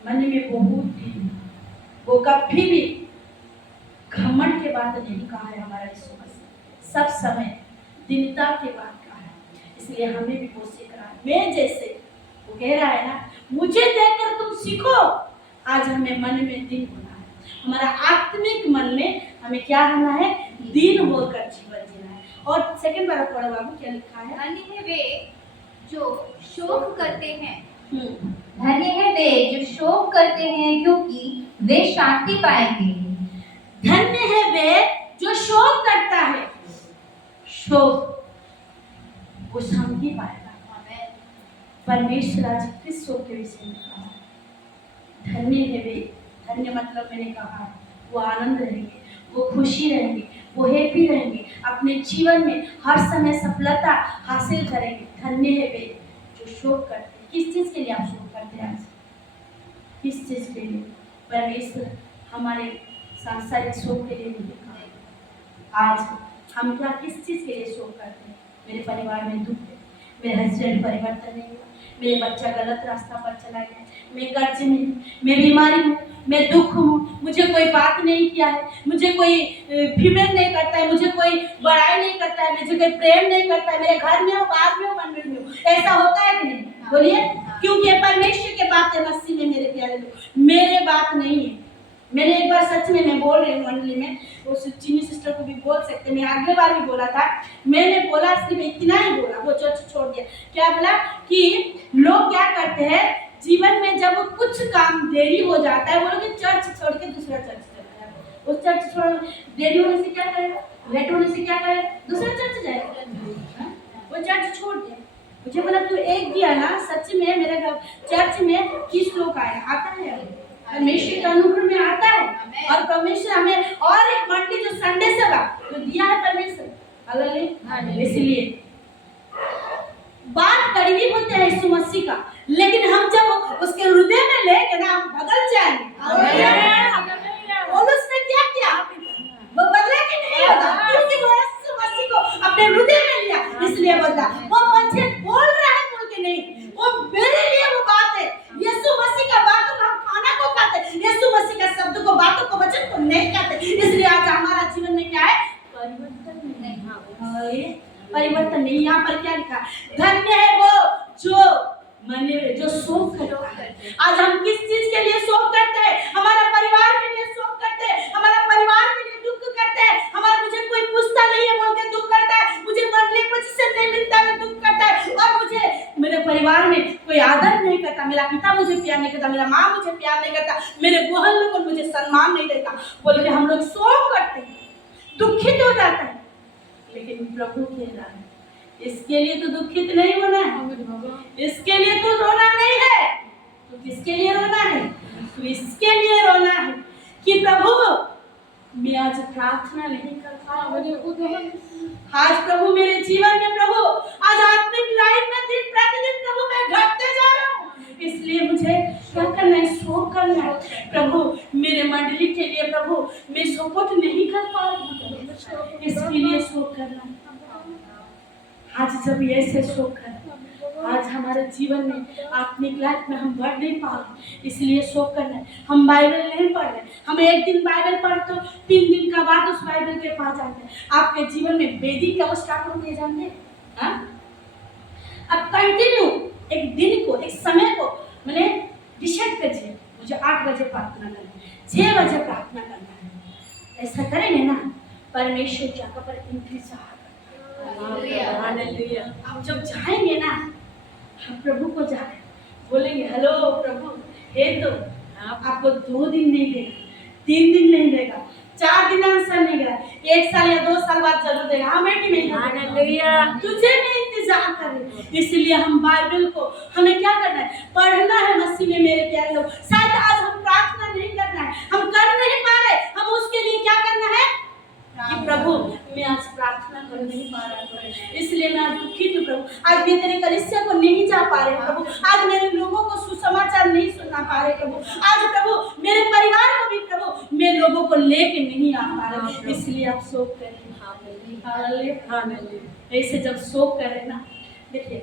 मन में बहुत दिन, वो कभी भी घमंड के बाद नहीं कहा है हमारा यीशु मसीह, सब समय दीनता के बाद कहा है। इसलिए हमें भी वो सीख रहा है, मैं जैसे वो कह रहा है ना, मुझे देखकर तुम सीखो। आज हमें मन में दिन होना है, हमारा आत्मिक मन में हमें क्या होना है, दिन होकर जीवन जीना है। और सेकंड बार पढ़ो बाबू, क्या लिखा है, धन्य है वे जो शोक करते हैं। धन्य है वे जो शोक करते हैं, क्योंकि वे शांति पाएंगे। धन्य है वे जो शोक करता है, शोक वो शांति पाएगा। परमेश्वर आज किस शोक के विषय में कहा, धन्य है वे, धन्य मतलब मैंने कहा वो आनंद रहेंगे, वो खुशी रहेंगे, वो हैप्पी रहेंगे, अपने जीवन में हर समय सफलता हासिल करेंगे। धन्य है वे जो शोक करते हैं। किस चीज के लिए आप शोक करते हैं आज, किस चीज के लिए? परमेश्वर हमारे सांसारिक शोक के लिए नहीं लिखा। आज हम क्या किस चीज के लिए शोक करते हैं? मेरे परिवार में दुख है, मेरे हस्बैंड परिवर्तन नहीं हुआ, मेरे बच्चा गलत रास्ता पर चला गया, मैं कर्ज में हूँ, मैं बीमारी हूँ, मैं दुख हूँ, मुझे कोई बात नहीं किया है, मुझे कोई फीमेल नहीं करता है, मुझे कोई बड़ाई नहीं करता है, मुझे कोई प्रेम नहीं करता है, मेरे घर में हो, बाहर में हो, मंदिर में हो, ऐसा होता है कि नहीं? बोलिए। क्योंकि परमेश्वर के बात है मसीह में मेरे प्यारे लोग, मेरे बात नहीं है। मैंने एक बार सच में मैं बोल रही हूँ मंडली में, वो चीनी सिस्टर को भी बोल सकते, मैं अगले बार भी बोला था, मैंने बोला सिर्फ इतना ही बोला, वो चर्च छोड़ दिया। क्या बोला कि लोग क्या करते हैं जीवन में, जब कुछ काम देरी हो जाता है वो लोग चर्च छोड़ के दूसरा चर्च चला जाता है। उस चर्च छोड़ देरी होने से क्या करेगा, लेट होने से क्या करेगा, दूसरा चर्च जाएगा। वो चर्च छोड़ दिया। मुझे बोला तू एक दिया ना, सच में मेरे चर्च में 30 लोग आए, आता है परमेश्वर का अनुग्रह में आता है। और परमेश्वर हमें और एक मंडली जो संडे सभा जो दिया है परमेश्वर, हालेलुया। इसलिए बात कड़वी होते हैं यीशु मसीह का, लेकिन हम जब उसके हृदय में लेंगे ना, हम बदल जाएंगे। इसलिए बोलता वो मुझे बोल रहा है बोल के नहीं, वो मेरे लिए वो बात है। यीशु मसीह का बातों को हम खाना को खाते, यीशु मसीह का शब्द को बातों को वचन को नहीं खाते। इसलिए आज हमारा जीवन में क्या है? परिवर्तन नहीं। परिवर्तन नहीं। यहाँ पर क्या लिखा? धन्य है वो जो शोक करता है। आज हम किस चीज के लिए शोक करते हैं? हमारा परिवार के लिए शोक करते हैं, हमारा परिवार के लिए दुख करते हैं, हमारा मुझे कोई पूछता नहीं है बोल के दुख करता है, मुझे मंडली पोजीशन नहीं मिलता है दुख करता है, और मुझे मेरे परिवार में कोई आदर नहीं करता, मेरा पिता मुझे प्यार नहीं करता, मेरा माँ मुझे प्यार नहीं करता, मेरे बहन लोग मुझे सम्मान नहीं देता बोल के हम लोग शोक करते हैं, दुखित हो जाता है। लेकिन प्रभु कह रहा है इसके लिए तो दुखित नहीं होना है, इसके लिए तो रोना नहीं है। तो किसके लिए रोना है? तो इसके लिए रोना है कि प्रभु मैं आज प्रार्थना नहीं कर पाया, आज प्रभु मेरे जीवन में प्रभु आज आत्मिक लाइफ में दिन प्रतिदिन प्रभु मैं घटते जा रहा हूँ, इसलिए मुझे क्या करना है? शोक करना है। प्रभु मेरे मंडली के लिए प्रभु मैं सपोर्ट नहीं कर पा रही हूँ, इसके लिए शोक करना है। आज जब ऐसे शोक कर, आज हमारे जीवन में आत्मिक लाइफ में हम बढ़ नहीं पा रहे, इसलिए शोक करना है। हम बाइबल नहीं पढ़ रहे, हम एक दिन बाइबल पढ़ते 3 दिन का बाद उस बाइबल के पास जाते हैं। आपके जीवन में वैदिक का स्टार्ट होते हैं, जानते हैं? अब कंटिन्यू एक दिन को, एक समय को मैंने डिसाइड कीजिए, मुझे 8 बजे प्रार्थना करना है, 6 बजे प्रार्थना करना है। ऐसा करेंगे ना, परमेश्वर जगह पर इंतजार। आप जब जाएंगे ना, हम प्रभु को जाए बोलेंगे हेलो प्रभु, हे तो आपको 2 दिन नहीं देगा, 3 दिन नहीं देगा, 4 दिन आंसर नहीं देगा, 1 साल या 2 साल बाद जरूर देगा। हमें कि नहीं? हालेलुया। तुझे भी इंतजार करें। इसलिए हम बाइबल को हमें क्या करना है? पढ़ना है मसीह में मेरे प्यारे लोग। शायद आज हम प्रार्थना नहीं करना है, हम कर नहीं पा रहे, हम उसके लिए क्या करना है कि प्रभु मैं आज प्रार्थना कर नहीं पा रहा हूँ, इसलिए मैं आज दुखित हूँ प्रभु, आज मैं तेरे कलीसिया को नहीं जा पा रहे प्रभु, आज मेरे लोगों को सुसमाचार नहीं सुनना पा रहे प्रभु, आज प्रभु मेरे परिवार को भी प्रभु मैं लोगों को लेके नहीं आ पा रहे, इसलिए आप शोक करें। ऐसे जब शोक करें ना, देखिए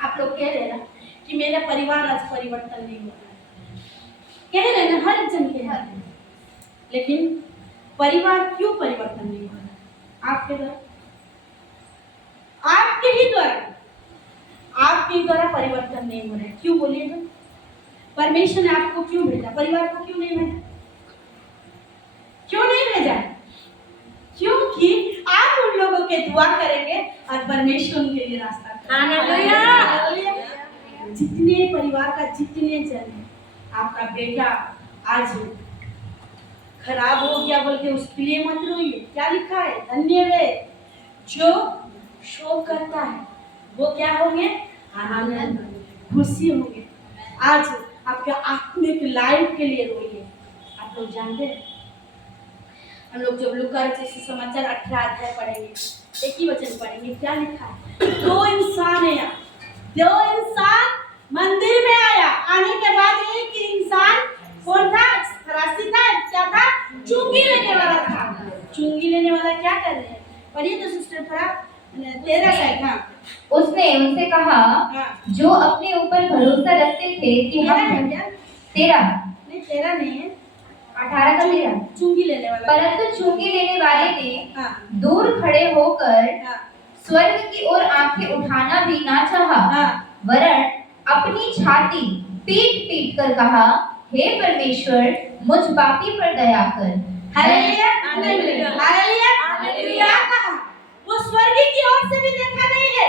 आप लोग कह रहे ना कि मेरा परिवार आज परिवर्तन नहीं हो रहा है, कह रहे ना, हर एक जन कह रहे हैं, लेकिन परिवार क्यों परिवर्तन नहीं हो रहा? आपके द्वारा, आपके ही द्वारा, आपके द्वारा परिवर्तन नहीं हो रहा है। क्यों बोलिएगा? परमेश्वर ने आपको क्यों भेजा? परिवार को क्यों नहीं भेजा? क्यों नहीं भेजा? क्योंकि आप उन लोगों के दुआ करेंगे और परमेश्वर उनके लिए रास्ता। हालेलुया। जितने परिवार का जितने जन है, आपका बेटा आज खराब हो गया बोल के उसके लिए मत रोइए। क्या लिखा है? धन्य वे जो शोक करता है वो क्या होंगे? आनंद, खुशी होंगे। आज आपके आत्मिक लाइफ के लिए रोइए। आप लोग जानते हैं, हम लोग जब लूका जैसे समाचार 18 अध्याय पढ़ेंगे, एक ही वचन पढ़ेंगे, क्या लिखा है? 2 इंसान है यहाँ, 2 इंसान मंदिर में आया, आने के बाद एक इंसान कौन था? फरासी था, क्या था? चुंगी लेने वाला था। चुंगी लेने वाला क्या कर रहे हैं? पढ़िए तो सिस्टर थोड़ा 13 का है। उसने उनसे कहा, जो अपने ऊपर भरोसा रखते थे कि हम 13 नहीं है, 18 का 13 चुंगी लेने वाला, परंतु चुंगी लेने वाले ने दूर खड़े होकर स्वर्ग की ओर आंखें उठाना भी ना चाहा, वरन अपनी छाती पीट पीट कर कहा, हे परमेश्वर मुझ पापी पर दया कर। Hallelujah, hallelujah, hallelujah. वो स्वर्ग की ओर से भी देखा नहीं है,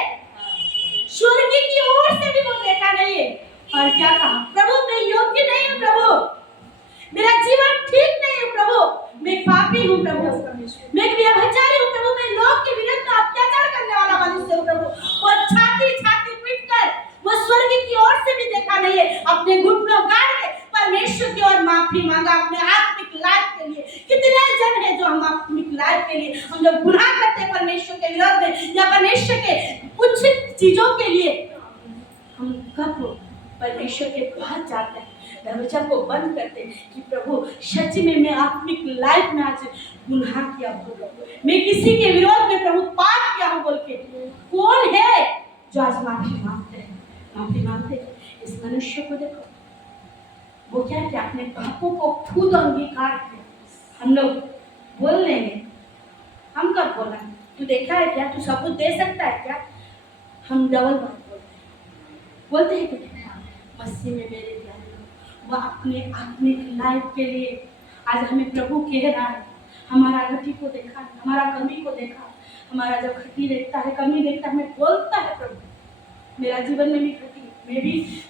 स्वर्ग की ओर से भी वो देखा नहीं है, और क्या कहा? प्रभु मैं योग्य नहीं हूँ, प्रभु मेरा जीवन ठीक नहीं है, प्रभु मैं पापी हूँ, प्रभु मैं व्यभिचारी हूँ, प्रभु मैं लोग के विरुद्ध अत्याचार करने वाला मनुष्य हूँ, प्रभु। और छाती छाती पीट कर वो स्वर्ग की ओर से भी देखा नहीं है, अपने घुटनों गाड़ के परमेश्वर की ओर माफी मांगा अपने आत्मिक लाइफ के लिए। कितने जन है जो हम आत्मिक लाइफ के लिए हम जब गुनाह करते हैं परमेश्वर के विरोध में या परमेश्वर के कुछ चीजों के लिए, हम कब परमेश्वर के पास जाते हैं, दरवाजा को बंद करते हैं कि प्रभु सच में मैं आत्मिक लाइफ में आज गुनाह किया हूँ, मैं किसी के विरोध में प्रभु पाप किया हूँ बोल के जो आज माफी मांगते हैं। इस मनुष्य को देखो, वो क्या किया, अपने पापों को खुद अंगीकार किया। हम लोग बोल लेंगे, हम कब बोला, तू देखा है क्या, तू सबूत दे सकता है क्या? हम डबल बात बोलते हैं कि नहीं? मसीह में मेरे प्यारे लोग, वो अपने आत्मिक लाइफ के लिए आज हमें प्रभु कह रहा है। हमारा गति को देखा, हमारा कमी को देखा, हमारा जब गति देखता है, कमी देखता है, हमें बोलता है प्रभु मेरा जीवन में भी गति,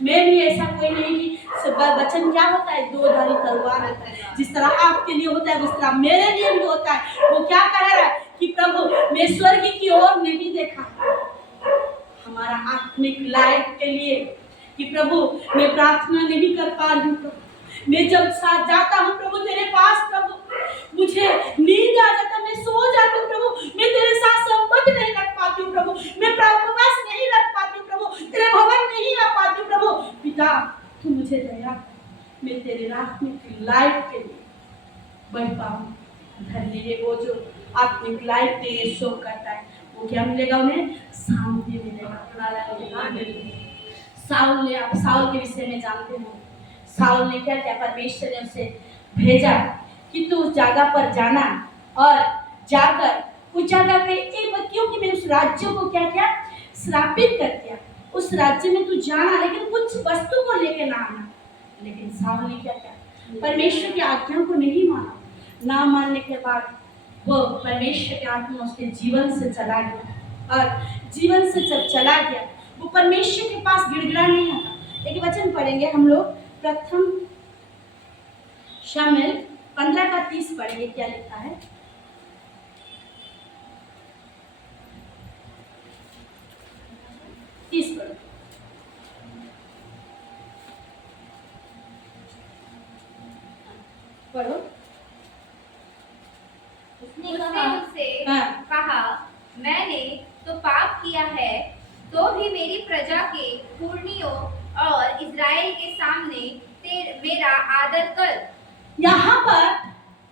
मैं भी ऐसा कोई नहीं कि वचन क्या होता है, दो धारी तलवार होता है। जिस तरह आपके लिए होता है उस तरह मेरे लिए भी होता है। वो क्या कह रहा है कि प्रभु मैं स्वर्ग की ओर नहीं देखा, हमारा आत्मिक लाइफ के लिए कि प्रभु मैं प्रार्थना नहीं कर पा रही हूँ, मैं जब साथ जाता हूँ प्रभु तेरे पास, प्रभु मुझे नींद आ जाता, मैं सो जाती हूँ प्रभु, मैं तेरे साथ संबंध नहीं रख पाती हूँ प्रभु, मैं प्रभुवास नहीं रख पाती हूँ प्रभु, तेरे भवन नहीं आ पाती हूँ प्रभु। पिता तू मुझे दया, मैं तेरे आत्मिक लाइफ के लिए बढ़ पाऊँ। धन्य है वो जो आत्मिक लाइफ के लिए शो करता है। वो क्या मिलेगा, उन्हें शांति मिलेगा। साउल के विषय में जानते हो, साउल ने क्या किया, परमेश्वर ने उसे भेजा कि तू उस जगह पर जाना और जाकर उस जगह पे एक, क्योंकि मैं उस राज्य को क्या किया, श्रापित कर दिया। उस राज्य में तू जाना, लेकिन कुछ वस्तु को लेके ना आना। लेकिन साउल ने क्या किया, परमेश्वर की आज्ञा को नहीं माना। ना मानने के बाद वो परमेश्वर के आत्मा उसके जीवन से चला गया, और जीवन से जब चला गया वो परमेश्वर के पास गिड़गिड़ा नहीं आता। एक वचन पढ़ेंगे हम लोग, प्रथम शामिल 15:30 पढ़ेंगे, क्या लिखा है। पढ़ो। उसने उससे हाँ। कहा, मैंने तो पाप किया है, तो भी मेरी प्रजा के पुरनियों और इज़राइल के सामने मेरा आदर कर। यहाँ पर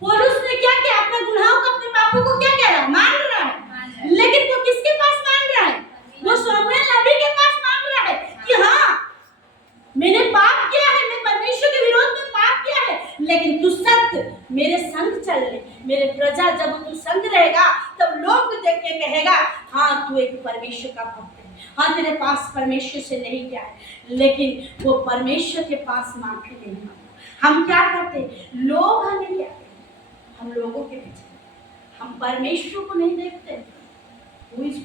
पौलुस ने क्या किया, अपने गुनाहों को, अपने पापों को क्या कह रहा है, मान रहा है। लेकिन वो किसके पास मान रहा है, वो शमूएल नबी के पास मान रहा है कि हाँ मैंने पाप किया है, मैं परमेश्वर के विरोध में पाप किया है, लेकिन तू सत्य मेरे संग चल ले, मेरे प्रजा जब तू संग रहेगा तब लोग देख के कहेगा हाँ तू एक परमेश्वर का भक्त है, हाँ तेरे पास परमेश्वर से नहीं गया है। लेकिन वो परमेश्वर के पास माफी नहीं मांगा। हम क्या करते, लोग हमें क्या कहते, हम लोगों के पीछे, हम परमेश्वर को नहीं देखते। वो इस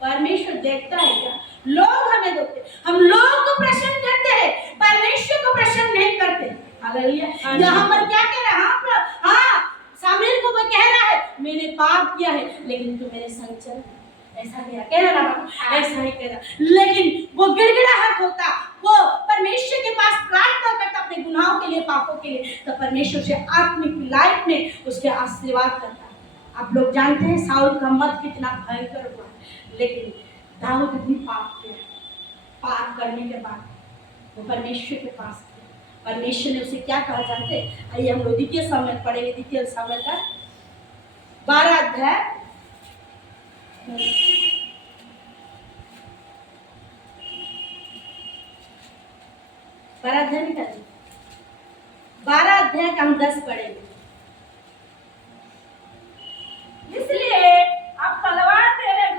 परमेश्वर देखता है क्या, लोग हमें देखते, हम लोग को प्रश्न करते हैं, परमेश्वर को प्रश्न नहीं करते। हालेलुया। यहाँ पर क्या कह रहा है, हाँ सामुएल को वो कह रहा है मैंने पाप किया है, लेकिन तू मेरे संग चल, ऐसा कह रहा ना, ऐसा ही कह रहा। लेकिन वो गिड़गिड़ाहट होता, वो परमेश्वर के पास प्रार्थना करता अपने गुनाहों के लिए, पापों के लिए, तो परमेश्वर से आत्मिक लाइफ में उसके आशीर्वाद करता। आप लोग जानते हैं साउल का मत कितना भयंकर हुआ, लेकिन दाऊद भी पाप किया। पाप करने के बाद वो परमेश्वर के पास गया। परमेश्वर ने उसे क्या कहा जानते, आइए हम लोग द्वितीय सामुएल पढ़ेंगे, द्वितीय सामुएल का 12 अध्याय 12 अध्याय का हम 10 पढ़ेंगे। इसलिए अब तलवार तेरे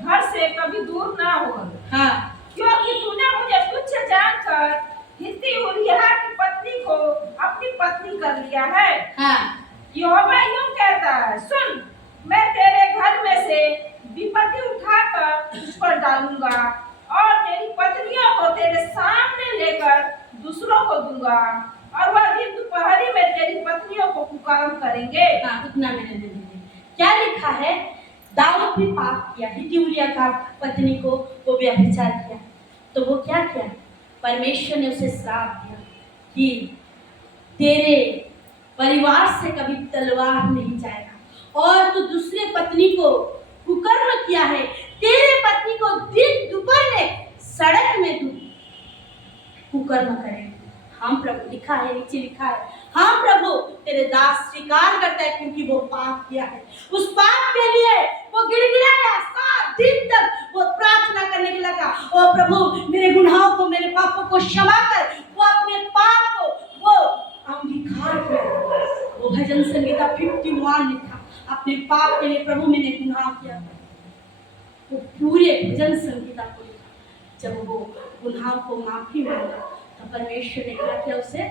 घर से कभी दूर ना हो। हाँ, क्योंकि तूने मुझे तुच्छ जानकर हित्ती उरिय्याह की पत्नी को अपनी पत्नी कर लिया है। हाँ, यहोवा यूं कहता है, सुन, मैं तेरे घर में से विपत्ति उठाकर उस पर डालूंगा और तेरी पत्नियों को तेरे सामने लेकर दूसरों को दूंगा, और वह दिन दोपहरी में तेरी पत्नियों को कुकर्म करेंगे। हाँ, उतना मैंने दे दिया। क्या लिखा है, दाऊद भी पाप किया, हित्ती उरिय्याह का पत्नी को वो व्यभिचार किया, तो वो क्या किया, परमेश्वर ने उसे श्राप दिया कि तेरे परिवार से कभी तलवार नहीं जाएगा, और तू दूसरे पत्नी को कुकर्म किया है, तेरे पत्नी को दिन दोपहर में सड़क में तू कुकर्म करेंगे। हम प्रभु, लिखा है, नीचे लिखा है, हाँ प्रभु तेरे दास स्वीकार करता है, क्योंकि वो पाप किया है। उस पाप के लिए वो गिड़गिड़ाया, 7 दिन तक वो प्रार्थना ओ प्रभु मेरे गुनाहों को, मेरे पापों को क्षमा कर। वो अपने पाप को वो अंगीकार किया। वो भजन संहिता 51 लिखा, अपने पाप के लिए प्रभु मैंने गुनाह किया। वो पूरे भजन संहिता को लिखा। जब वो गुनाह को माफी मांगा तो परमेश्वर ने क्या किया, उसे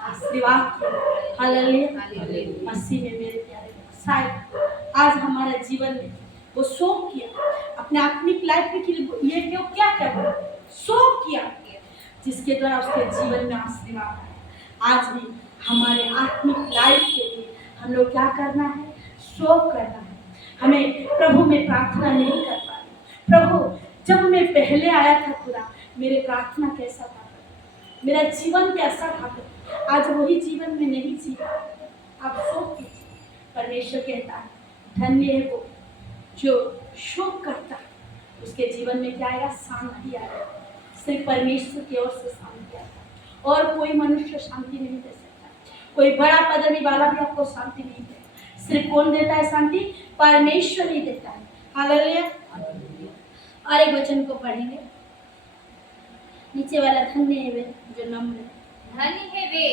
आशीर्वाद किया। हालेलुया। मसीह में मेरे प्यारे लोग, शायद आज हमारा जीवन में वो शोक किया, अपने आत्मिक लाइफ के लिए ये क्यों क्या क्या शोक किया, जिसके द्वारा उसके जीवन में आशीर्वाद आया। आज भी हमारे आत्मिक लाइफ के लिए हम लोग क्या करना है, शोक करना है। हमें प्रभु में प्रार्थना नहीं कर पा रहे। प्रभु जब मैं पहले आया था खुदा, मेरे प्रार्थना कैसा था, मेरा जीवन कैसा था, आज वही जीवन में नहीं जी रहा। आप शोक कीजिए। परमेश्वर कहता है धन्य है वो जो शोक करता है, उसके जीवन में क्या आएगा, शांति आएगा। सिर्फ परमेश्वर की ओर से शांति आएगा, और कोई मनुष्य शांति नहीं दे सकता। कोई बड़ा पदवी वाला भी आपको शांति नहीं देता। सिर्फ कौन देता है शांति, परमेश्वर ही देता है। हालेलुया। और एक वचन को पढ़ेंगे, नीचे वाला, धन्य है वे जो नम्र है। धन्य है वे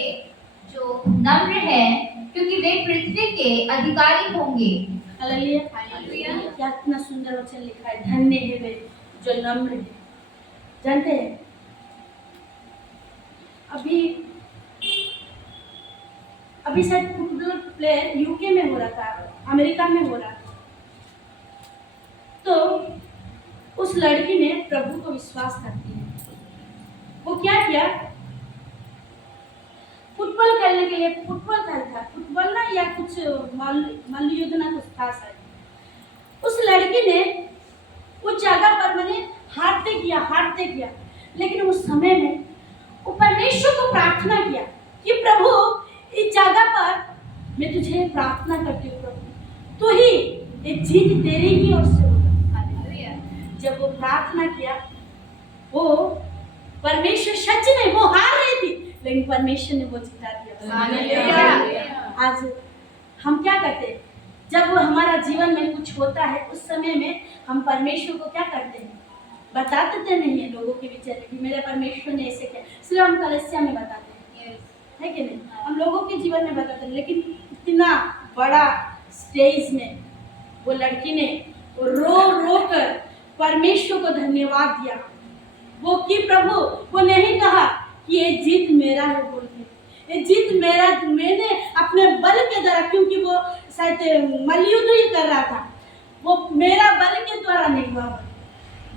जो नम्र हैं, क्योंकि वे पृथ्वी के अधिकारी होंगे। हालेलुया। हालेलुया। क्या इतना सुंदर वचन लिखा है, धन्य है वे जो नम्र है। जानते हैं अभी शायद फुटबॉल प्लेयर यूके में हो रहा था, अमेरिका में हो रहा था, तो उस लड़की ने प्रभु को विश्वास करती है। वो क्या किया, फुटबॉल खेलने के लिए, फुटबॉल खेलता, फुटबॉल ना या कुछ मल्ल युद्ध ना कुछ था शायद। उस लड़की ने उस जगह पर मैंने हारते किया, लेकिन उस समय में वो परमेश्वर को प्रार्थना किया कि प्रभु इस जगह पर मैं तुझे प्रार्थना करती हूँ, प्रभु तू ही एक जीत तेरी ही ओर से होगा। हालेलुया। जब वो प्रार्थना किया, वो परमेश्वर सच में वो हार रही थी, लेकिन परमेश्वर ने वो जिता दिया। हालेलुया। आज हम क्या करते हैं, जब हमारा जीवन में कुछ होता है, उस समय में हम परमेश्वर को क्या करते हैं, बता देते नहीं है लोगों के विचार कि मेरे परमेश्वर ने ऐसे किया, इसलिए हम कलीसिया में बताते हैं, है कि नहीं, हम लोगों के जीवन में बताते हैं। लेकिन इतना बड़ा स्टेज में वो लड़की ने रो रो कर परमेश्वर को धन्यवाद दिया। वो कि प्रभु, वो नहीं कहा कि ये जीत मेरा है बोल के, ये जीत मेरा, मैंने अपने बल के द्वारा, क्योंकि वो शायद मल्लयुद्ध ही कर रहा था, वो मेरा बल के द्वारा नहीं हुआ,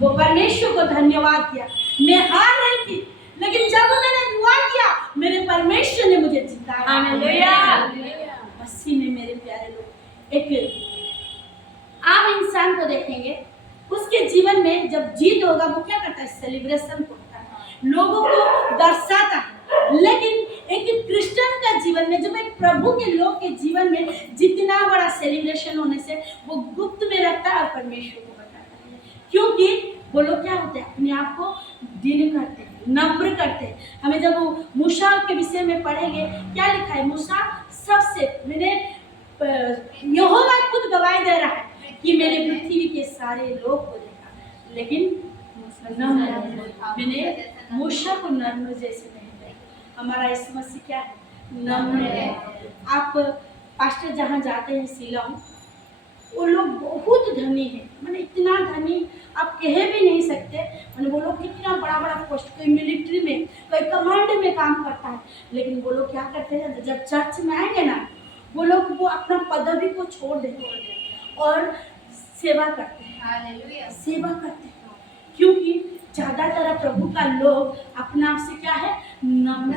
वो परमेश्वर को धन्यवाद दिया। मैं हार रही थी, लेकिन जब मैंने दुआ किया, मेरे परमेश्वर ने मुझे जिताया। हालेलुया। मसीह में मेरे प्यारे लोग, एक आम इंसान को देखेंगे, उसके जीवन में जब जीत होगा वो क्या करता है, सेलिब्रेशन करता है, लोगों को दर्शाता है। लेकिन एक क्रिश्चियन का जीवन में, जब एक प्रभु के लोग के जीवन में जितना बड़ा सेलिब्रेशन होने से वो गुप्त में रखता है और परमेश्वर को बताता है, क्योंकि वो लोग क्या होते हैं, अपने आप को दीन करते हैं, नम्र करते हैं। हमें जब वो मूसा के विषय में पढ़ेंगे, क्या लिखा है, मूसा सबसे, मैंने यहोवा खुद गवाही दे रहा है कि मैंने पृथ्वी के सारे लोग को देखा, लेकिन मैंने मूसा को नम्र जैसे नहीं देखा। हमारा इस मसीह क्या है, नम्र है। आप पास्टर जहाँ जाते हैं शिलोंग, वो लोग बहुत धनी है, मैंने इतना धनी आप कह भी नहीं सकते। मैंने वो लोग कितना बड़ा बड़ा पोस्ट, कोई मिलिट्री में, कोई कमांड में काम करता है, लेकिन वो लोग क्या करते हैं, जब चर्च में आएंगे ना, वो लोग वो अपना पदवी को छोड़ देते और सेवा करते हैं। हालेलुया। सेवा करते हैं, क्योंकि ज्यादातर प्रभु का लोग अपना आप से क्या है, नम्र।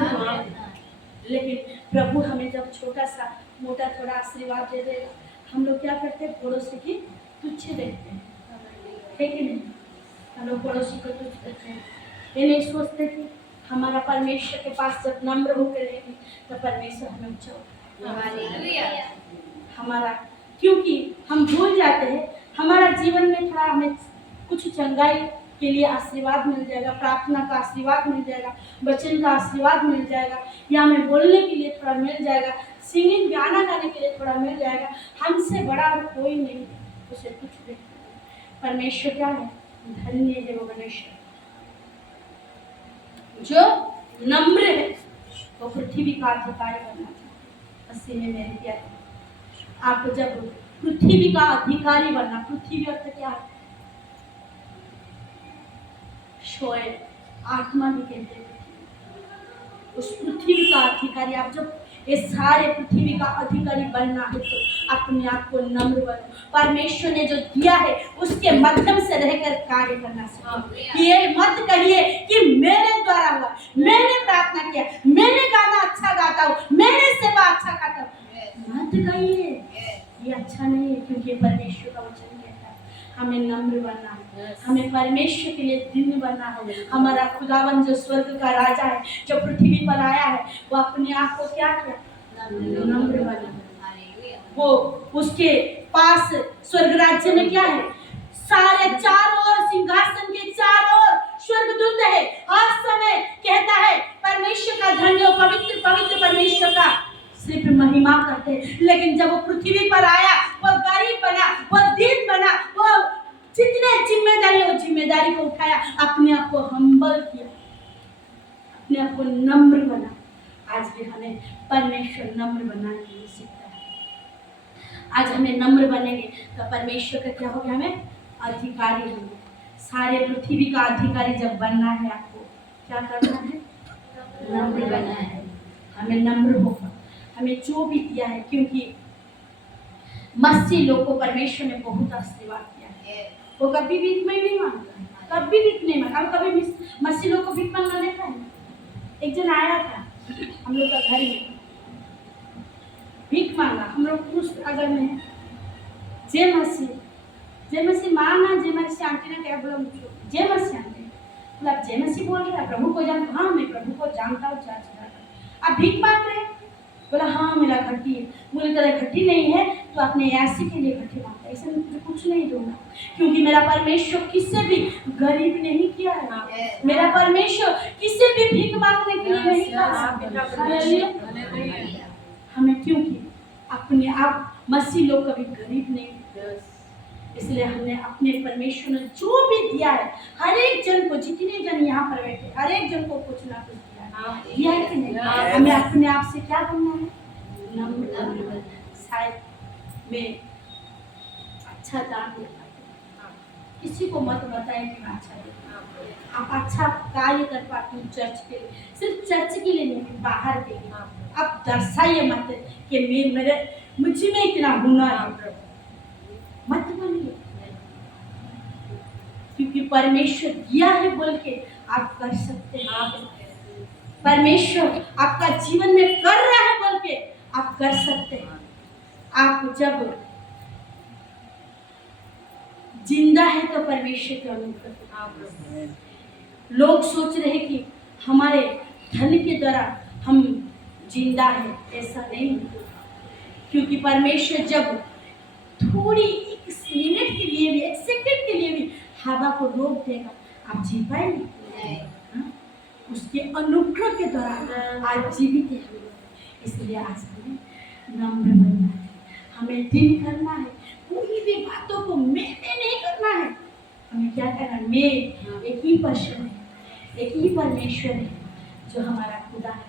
लेकिन प्रभु हमें जब छोटा सा मोटा थोड़ा आशीर्वाद दे देगा, हम लोग क्या करते हैं, पड़ोसी की तुच्छ देखते हैं, है कि नहीं, हम लोग पड़ोसी को तुच्छ देखते हैं। ये नहीं सोचते कि हमारा परमेश्वर के पास जब नम्र होकर रहेगी तो परमेश्वर हमें ऊंचा हमारा, क्योंकि हम भूल जाते हैं हमारा जीवन में थोड़ा हमें कुछ चंगाई के लिए आशीर्वाद मिल जाएगा, प्रार्थना का आशीर्वाद मिल जाएगा, वचन का आशीर्वाद मिल जाएगा, या हमें बोलने के लिए थोड़ा मिल जाएगा, सिंगिंग गाना गाने के लिए थोड़ा मिल जाएगा। हमसे बड़ा और कोई नहीं, उसे कुछ भी। परमेश्वर क्या है, धन्य है वो मनुष्य जो नम्र है वो पृथ्वी का अधिकारी बनना चाहता है। अस्सी में मेरे प्यारे, आप जब पृथ्वी का अधिकारी बनना, पृथ्वी अर्थ क्या है? शोए आत्मा भी कहते हैं। उस पृथ्वी का अधिकारी, आप जब ये सारे पृथ्वी का अधिकारी बनना है तो अपने आप को नम्र बनो। परमेश्वर ने जो दिया है उसके माध्यम से रहकर कार्य करना सीखो। ये मत कहिए कि मेरे द्वारा हुआ, मैंने प्रार्थना किया, मैंने गाना अच्छा गाता हूँ, मैंने सेवा अच्छा करता हूँ। मत कहिए, ये अच्छा नहीं है, क्योंकि परमेश्वर का वचन कहता है हमें नम्र बनना है, हमें परमेश्वर के लिए दिन बनना है। हमारा खुदावन जो स्वर्ग का राजा है, जो पृथ्वी पर आया है, वो अपने आप को क्या किया? नम्र बना। वो उसके पास स्वर्ग राज्य में क्या है? सारे चारों ओर, सिंहासन के चारों ओर स्वर्गदूत है। हर समय कहता है परमेश्वर का धन्य हो, पवित्र पवित्र परमेश्वर का सिर्फ महिमा करते हैं। लेकिन जब वो पृथ्वी पर आया, वो गरीब बना, वो दीन बना, वो जितने जिम्मेदारी, वो जिम्मेदारी को उठाया, अपने आप को हम्बल किया, अपने आप को नम्र बना। आज भी हमें परमेश्वर नम्र बनाने के लिए सीखता है। आज हमें नम्र बनेंगे तो परमेश्वर का क्या होगा? हमें अधिकारी होंगे। सारे पृथ्वी का अधिकारी जब बनना है, आपको क्या करना है? नम्र बनना है। हमें नम्र होगा, हमें जो भी दिया है, क्योंकि मसीह लोग को परमेश्वर ने बहुत आशीर्वाद किया है। वो कभी भीख में नहीं मांगता, कभी भीख नहीं मांगा। हम कभी मसीह लोग को भीख मांगना देखा है? एक जन आया था हम लोग का घर में, भीख मांगा। हम लोग उस अगर में जय मसीह माना, जय मसीह आंटी ने क्या बोला मुझे? जय मसीह आंटी। बोला जय मसीह बोल रहे हैं, प्रभु को जानता? हाँ, मैं प्रभु को जानता हूँ। आप भीख मांग रहे हैं? बोला हाँ, मेरा घटी है। मुझे तरह घटी नहीं है तो अपने ऐसे के लिए घटी मांगता है, ऐसे मुझे कुछ नहीं दूंगा, क्योंकि मेरा परमेश्वर किससे भी गरीब नहीं किया है। मेरा परमेश्वर किससे भी भीख मांगने के लिए नहीं कहा। हमें क्योंकि अपने आप मसीह लोग कभी गरीब नहीं, इसलिए हमने अपने परमेश्वर ने जो भी दिया है, हर एक जन को, जितने जन यहाँ पर बैठे, हर एक जन को कुछ ना कुछ दिया है कि नहीं? हमें अपने आप से क्या बनना है? नम्र। शायद मैं अच्छा दान देता हूँ, किसी को मत बताएं कि मैं अच्छा देता हूँ। आप अच्छा कार्य कर पाते हो चर्च के लिए, सिर्फ चर्च के लिए नहीं, बाहर के लिए। आप दर्शाइए मत कि मुझे में इतना हुनर है, मत बनिए, क्योंकि परमेश्वर दिया है बोल के आप कर सकते हैं। परमेश्वर आपका जीवन में कर रहा है बोल के आप कर सकते हैं। आप जब जिंदा है तो परमेश्वर के अनुग्रह। लोग सोच रहे कि हमारे धन के द्वारा हम जिंदा है, ऐसा नहीं, क्योंकि परमेश्वर जब थोड़ी एक मिनट के लिए भी, एक सेकंड के लिए भी हवा को रोक देगा, आप जी पाएंगे? उसके अनुग्रह के द्वारा आज जीवित है। इसलिए आज हमें नम्र बनना है, हमें दिन करना है, कोई भी बातों को मैं नहीं करना है। हमें क्या करना है? मैं एक ही पर्सन है, एक ही परमेश्वर है जो हमारा खुदा है,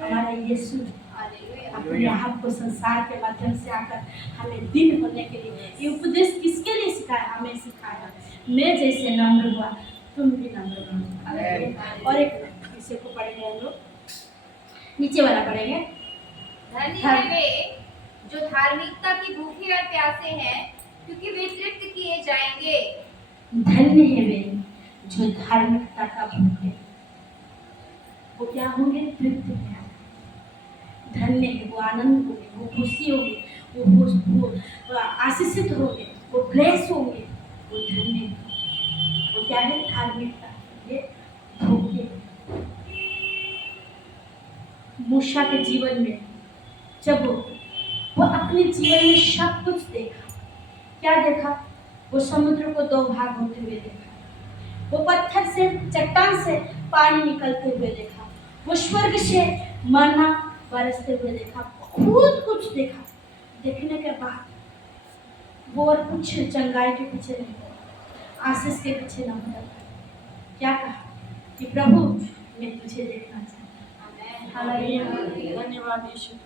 हमारा यीशु। अपने आप को संसार के माध्यम से आकर हमें दिन होने के लिए ये उपदेश किसके लिए सिखाया? हमें सिखाया। मैं जैसे नम्र हुआ तुम भी नम्र बनो। और एक इसे को पढ़ेंगे हम लोग, नीचे वाला पढ़ेंगे। धन्य है वे जो धार्मिकता की भूखे और प्यासे हैं, क्योंकि वे तृप्त किए जाएंगे। धन्य है वे जो धार्मिकता का भूखे, वो क्या होंगे? तृप्त होंगे। धन्य है, वो आनंद होंगे, वो खुशी होंगे, वो आशीषित होंगे, वो ब्लेस होंगे, वो धन्य है। वो क्या है? धार्मिकता। ये भूखे। मूसा के जीवन में जब वो अपने जीवन में सब कुछ देखा, क्या देखा? वो समुद्र को दो भाग होते हुए देखा, वो पत्थर से, चट्टान से पानी निकलते हुए देखा, वो स्वर्ग से मन्ना बरसते हुए देखा, बहुत कुछ देखा। देखने के बाद वो और कुछ चंगाई के पीछे नहीं, आशीष के पीछे न भटका। क्या कहा कि प्रभु मैं तुझे देखना चाहता हूँ। हालेलुया। धन्यवाद यीशु।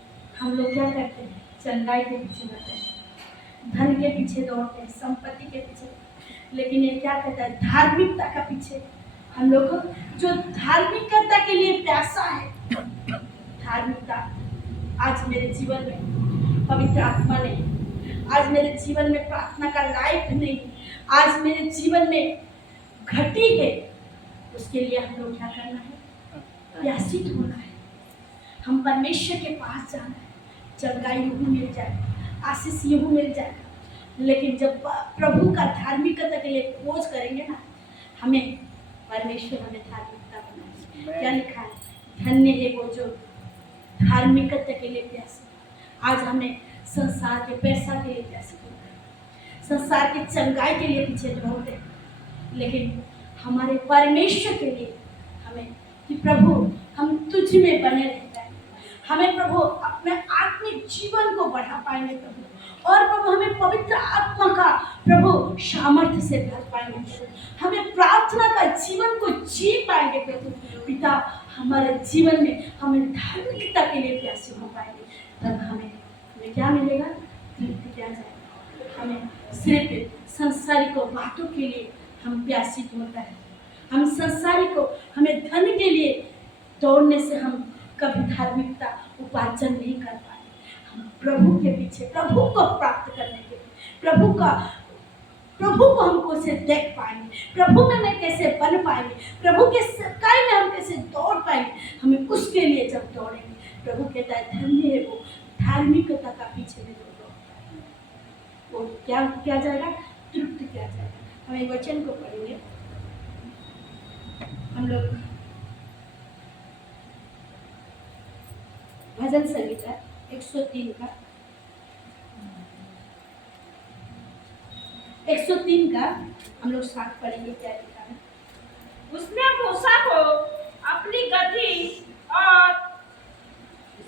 हम लोग क्या करते हैं? चंगाई के पीछे बढ़ते हैं, धन के पीछे दौड़ते हैं, संपत्ति के पीछे। लेकिन ये क्या कहता है? धार्मिकता का पीछे हम लोग जो धार्मिकता के लिए प्यासा है, धार्मिकता आज मेरे जीवन में पवित्र आत्मा नहीं, आज मेरे जीवन में प्रार्थना का लायक नहीं, आज मेरे जीवन में घटी है, उसके लिए हम लोग क्या करना है? प्यासित होना है। हम परमेश्वर के पास जाना है। चंगाई यूं मिल जाए, आशीष यूं मिल जाए। लेकिन जब प्रभु का धार्मिकता के लिए खोज करेंगे ना, हमें परमेश्वर हमें धार्मिकता बनाए। क्या लिखा है? धन्य है वो जो धार्मिकता के लिए प्यासे। आज हमें संसार के पैसा के लिए प्यासे होते हैं, संसार के चंगाई के लिए पीछे दौड़ते हैं, लेकिन हमारे परमेश्वर के लिए हमें कि प्रभु हम तुझ में बने रहते हैं, हमें प्रभु अपने आत्मिक जीवन को बढ़ा पाएंगे प्रभु, और प्रभु हमें पवित्र आत्मा का प्रभु सामर्थ्य से भर पाएंगे प्रभु, हमें प्रार्थना का जीवन को जी पाएंगे प्रभु पिता। हमारे जीवन में हमें धार्मिकता के लिए प्यासे हो पाएंगे, तब हमें क्या मिलेगा? तृप्ति क्या जाएगा। हमें सिर्फ संसारिक बातों के लिए हम प्यासित होता है, हम संसारिक को, हमें धन के लिए दौड़ने से हम कभी धार्मिकता उपार्जन नहीं कर पाए। हम प्रभु के पीछे, प्रभु को प्राप्त करने के लिए, प्रभु को हम कैसे देख पाएंगे, प्रभु में मैं कैसे बन पाएंगे, प्रभु के सकाई में हम कैसे दौड़ पाएंगे, हमें उसके लिए जब दौड़ेंगे, प्रभु कहता है धन्य है वो धार्मिकता का पीछे में जो दौड़ता है, वो क्या जाएगा? तृप्त क्या जाएगा। हम एक वचन को पढ़ेंगे, हम लोग भजन संहिता 103 का हम लोग साथ पढ़ेंगे। क्या लिखा है? उसने मूसा को अपनी गति और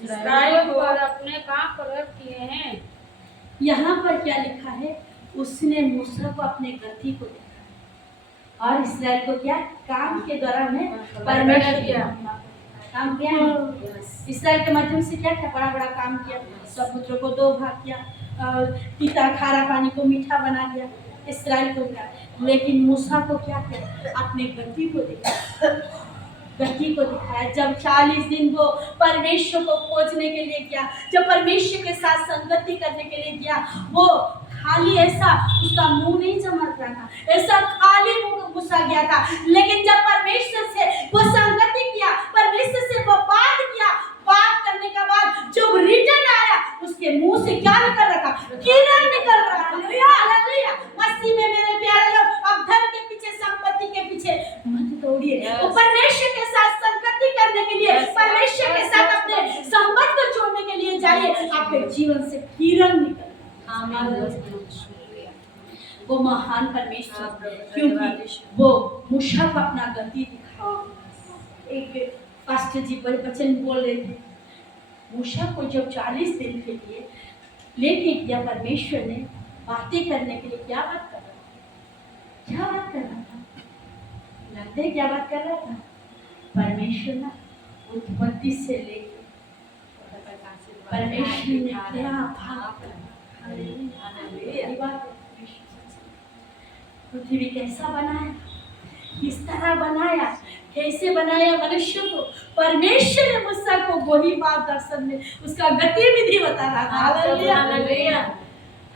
इस्राएल को अपने काम पर किए हैं। यहाँ पर क्या लिखा है? उसने मूसा को अपने गति को देखा और इस्राएल को क्या काम के द्वारा में परमेश्वर किया काम किया। इस्राएल के माध्यम से क्या क्या बड़ा बड़ा काम किया। समुद्र को 2 भाग किया और पीता खारा पानी को मीठा बना दिया, इस्राएल को दिया। लेकिन मूसा को क्या किया? अपने गति को दिखाया, गति को दिखाया। जब 40 दिन वो परमेश्वर को खोजने के लिए गया, जब परमेश्वर के साथ संगति करने के लिए गया, वो खाली ऐसा उसका मुंह नहीं चमक रहा था, ऐसा खाली मुंह घुसा गया था। लेकिन जब परमेश्वर से वो संगति किया, परमेश्वर से वो बात किया, बात करने के बाद जब रिटर्न आया, उसके मुंह से क्या निकल रहा था? किरण निकल रहा था। हालेलुया। मसीह में मेरे प्यारे लोग, अब धन के पीछे, संपत्ति के पीछे मत दौड़िए। वो परमेश्वर के साथ संगति करने के लिए, परमेश्वर के साथ अपने संबंध को जोड़ने के लिए जाइए। आपके जीवन से किरण निकल। वो महान परमेश्वर, क्योंकि वो मूसा को अपना गति दिखा। एक पास्टर जी वचन बोल रहे थे, मूसा को जब 40 दिन के लिए लेके गया परमेश्वर ने बातें करने के लिए, क्या बात कर रहा था? क्या बात कर रहा था? लगता है क्या बात कर रहा था? परमेश्वर ना उत्पत्ति से लेके परमेश्वर ने क्या भाग, पृथ्वी कैसा बनाया, किस तरह बनाया, कैसे बनाया मनुष्य को। परमेश्वर ने मूसा को वही बात दर्शन में उसका गतिविधि बता रहा था। हालेलुया।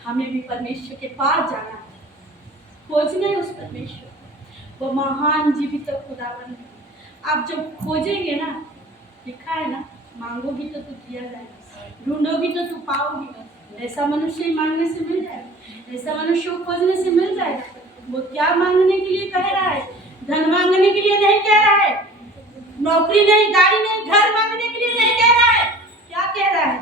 हमें भी परमेश्वर के पास जाना है, खोजने उस परमेश्वर, वो महान जीवित खुदावन। आप जब खोजेंगे ना, लिखा है ना, मांगोगी तो तू दिया जाएगा, ढूंढोगी तो तू पाओगी। ऐसा मनुष्य ही मांगने से मिल जाएगा, ऐसा मनुष्य को खोजने से मिल जाएगा। वो क्या मांगने के लिए कह रहा है? धन मांगने के लिए नहीं कह रहा है, नौकरी नहीं, गाड़ी नहीं, घर मांगने के लिए नहीं कह रहा है। क्या कह रहा है?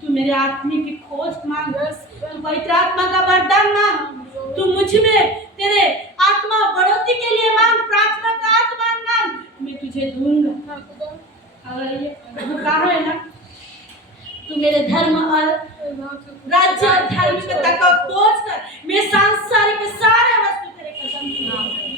तू मेरे आत्मा की खोज मांग, तू पवित्र आत्मा का वरदान मांग, तू मुझ में तेरे आत्मा बढ़ोतरी के लिए मांग, प्रार्थना का आत्मा मांग, मैं तुझे दूंगा। कहा है ना, तू मेरे धर्म और राज्य और धार्मिकता का खोज कर, मैं सांसारिक सारे वस्तु तेरे कदम में।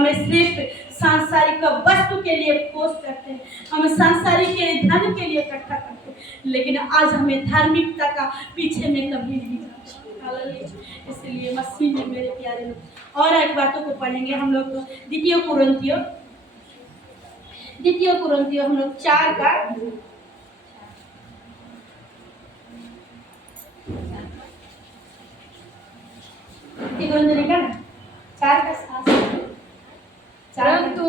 हमें श्रेष्ठ सांसारिक वस्तु के लिए खोज करते हैं, हम सांसारिक के धन के लिए इकट्ठा करते हैं, लेकिन आज हमें धार्मिकता का पीछे में कभी नहीं जाना। हालेलुया। इसलिए मसीह में मेरे प्यारे लोग और एक बातों को पढ़ेंगे हम लोग। द्वितीय कुरिन्थियों हम लोग 4 का परंतु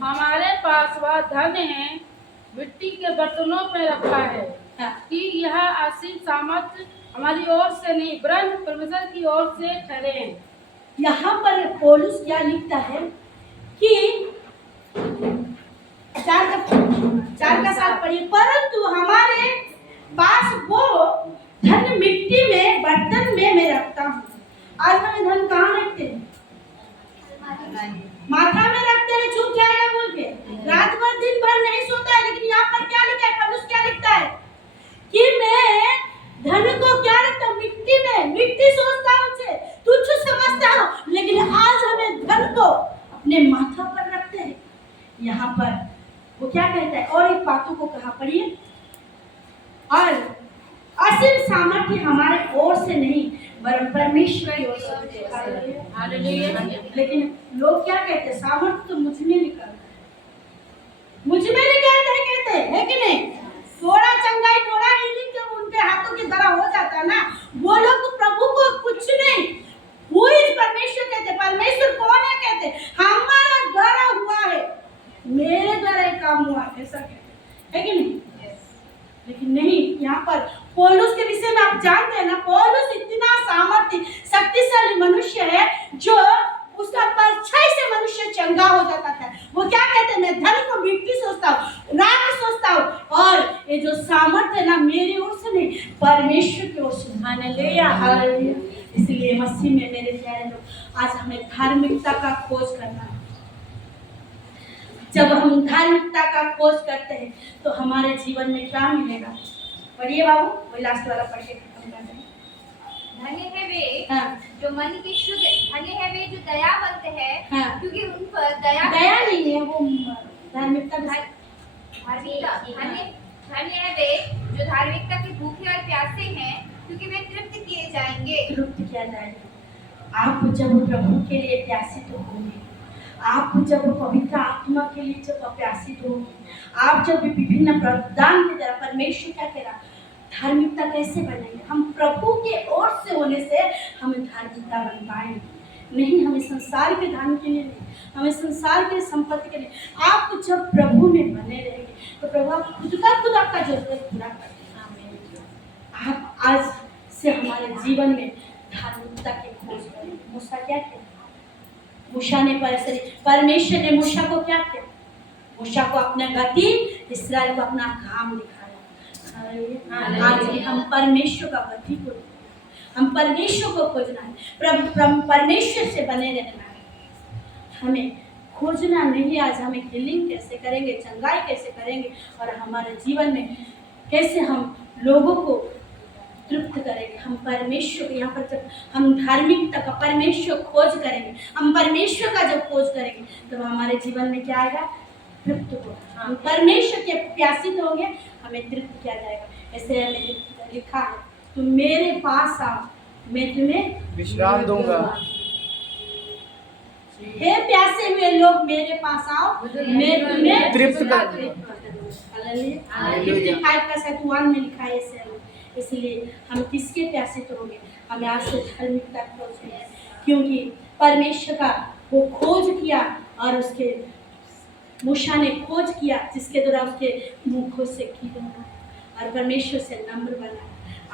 हमारे पास वह धन है मिट्टी के बर्तनों में रखा है कि यह असीम सामर्थ्य हमारी ओर से नहीं वरन परमेश्वर की ओर से ठहरे। यहाँ पर पौलुस क्या लिखता है कि 4 का 7 पढ़िए। परंतु हमारे पास वो धन मिट्टी में बर्तन में मैं रखता हूँ। आज हमें धन कहाँ रखते हैं? माथा में रखते हैं, छूट जाएगा बोल के। रात भर दिन भर नहीं सोता है, लेकिन यहाँ पर क्या लिखा है? पौलुस क्या लिखता है कि मैं धन को क्या रखता हूँ? मिट्टी में। मिट्टी सोचता हूँ उसे, तुच्छ समझता हूँ, लेकिन आज हमें धन को अपने माथा पर रखते हैं। यहाँ पर वो क्या कहता है? और एक बातों को कहा पढ़िए, और असीम सामर्थ्य हमारे ओर से नहीं वरन परमेश्वर की ओर से। हालेलुया। लेकिन लोग क्या कहते हैं? सामर्थ्य तो मुझ में निकलता है, मुझ में निकलता है कहते हैं, है कि नहीं? थोड़ा चंगाई, थोड़ा हीलिंग जब उनके हाथों की तरह हो जाता है ना, वो लोग प्रभु को कुछ नहीं, वो इस परमेश्वर कहते। परमेश्वर कौन है कहते? हमारा द्वारा हुआ है, मेरे द्वारा ये काम हुआ, ऐसा कहते, है कि नहीं? लेकिन नहीं, यहाँ पर पौलुस के विषय में आप जानते हैं ना, पौलुस इतना सामर्थ्य शक्तिशाली मनुष्य है जो उसका परछाई से मनुष्य चंगा हो जाता था। वो क्या कहते हैं? मैं धन को मिट्टी सोचता हूँ, राख सोचता हूँ, और ये जो सामर्थ्य है ना मेरी ओर से नहीं परमेश्वर की ओर से। Hallelujah, hallelujah. इसलिए मसीह में मेरे प्यारे लोग, आज हमें धार्मिकता का खोज करना है। जब हम धार्मिकता का खोज करते हैं तो हमारे जीवन में क्या मिलेगा? पढ़िए बाबू, वही लास्ट वाला पढ़ के खत्म कर दें। धन्य है वे हाँ। जो मन की शुद्ध, धन्य है वे जो दयावंत है, हाँ। क्योंकि उन पर दया नहीं है, वो धार्मिकता धार्मिकता। धन्य है वे जो धार्मिकता के भूखे और प्यासे हैं, क्योंकि वे तृप्त किए जाएंगे। तृप्त किया जाएगा। आप जब प्रभु के लिए प्यासित होंगे, आप जब पवित्र आत्मा के लिए जब प्यासित होंगे, आप जब विभिन्न प्रदान की तरह, परमेश्वर क्या कह रहा? धार्मिकता कैसे बनेंगे? हम प्रभु के ओर से होने से हमें धार्मिकता बन पाएंगे। नहीं, हमें संसार के धन के लिए नहीं, हमें संसार के संपत्ति के लिए। आप जब प्रभु में बने रहेंगे तो प्रभु आप खुद आपका जरूरत पूरा करते हैं। आप आज से हमारे जीवन में धार्मिकता की खोज करेंगे। मूसा क्या किया? मूसा ने परमेश्वर ने मूसा को क्या किया? मूसा को अपना गति, इस्राएल को अपना काम दिखाया। आज भी हम परमेश्वर का गति को, हम परमेश्वर को खोजना है, परमेश्वर से बने रहना है। हमें खोजना नहीं, आज हमें हीलिंग कैसे करेंगे, चंगाई कैसे करेंगे, और हमारे जीवन में कैसे हम लोगों को तृप्त करेंगे। हम परमेश्वर, यहाँ पर जब हम धार्मिकता का परमेश्वर खोज करेंगे, हम परमेश्वर का जब खोज करेंगे तो हमारे जीवन में क्या आएगा? तृप्त होगा। हम परमेश्वर के प्यासित होंगे, हमें तृप्त किया जाएगा। ऐसे हमें लिखा है, तुम मेरे पास आओ, मैं तुम्हें विश्राम दूंगा। हे प्यासे हुए लोग मेरे पास आओ, मैं तुम्हें तृप्त कर दूंगा। 55:1 में लिखा है ऐसे। इसलिए हम किसके प्यासे होंगे? हमें आज से धार्मिकता खोज है, क्योंकि परमेश्वर का वो खोज किया, और उसके मूसा ने खोज किया जिसके द्वारा उसके मुखों से की बना, और परमेश्वर से नम्र बना।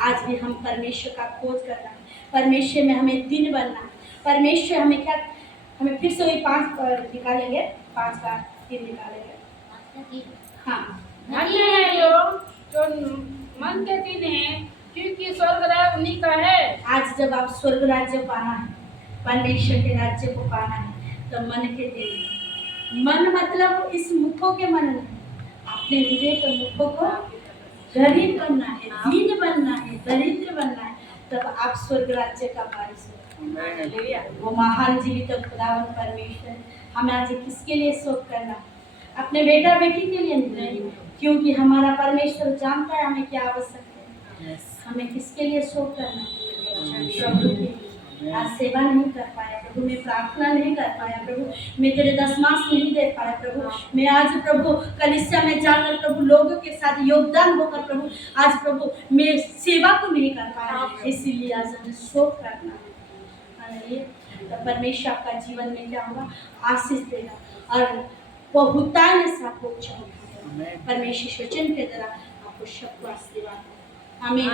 आज भी हम परमेश्वर का खोज करना है, परमेश्वर में हमें दिन बनना है। परमेश्वर हमें क्या, हमें फिर से वही 5 निकालेंगे, 5 का 3 निकालेंगे। हाँ, धन्य है जो मन के दिन है, क्योंकि स्वर्ग राज्य उन्हीं का है। आज जब आप स्वर्ग राज्य पाना है, परमेश्वर के राज्य को पाना है, तो मन के दिन, मन मतलब इस मुखों के मन नहीं, अपने हृदय के मुखों को गरीब बनना है, दीन बनना है, दरिद्र बनना है, तब आप स्वर्ग राज्य का वारिस हो। वो महान जीवित खुदावन परमेश्वर हमें आज किसके लिए शोक करना? अपने बेटा बेटी के लिए नहीं, क्योंकि हमारा परमेश्वर जानता है हमें क्या आवश्यक है। हमें किसके लिए शोक करना? प्रभु के लिए। आज सेवा नहीं कर पाया प्रभु, मैं प्रार्थना नहीं कर पाया प्रभु, मैं तेरे दशमांश नहीं दे पाया प्रभु, मैं आज प्रभु कलीसिया में जाकर प्रभु लोगों के साथ योगदान होकर प्रभु आज प्रभु मैं सेवा को नहीं कर पाया, इसीलिए आज मुझे शोक करना है। तो परमेश्वर आपका जीवन में क्या होगा? आशीष देगा और बहुतायत से आपको उठाएगा। परमेश्वर वचन के द्वारा आपको सबको आशीर्वाद देगा। आमीन।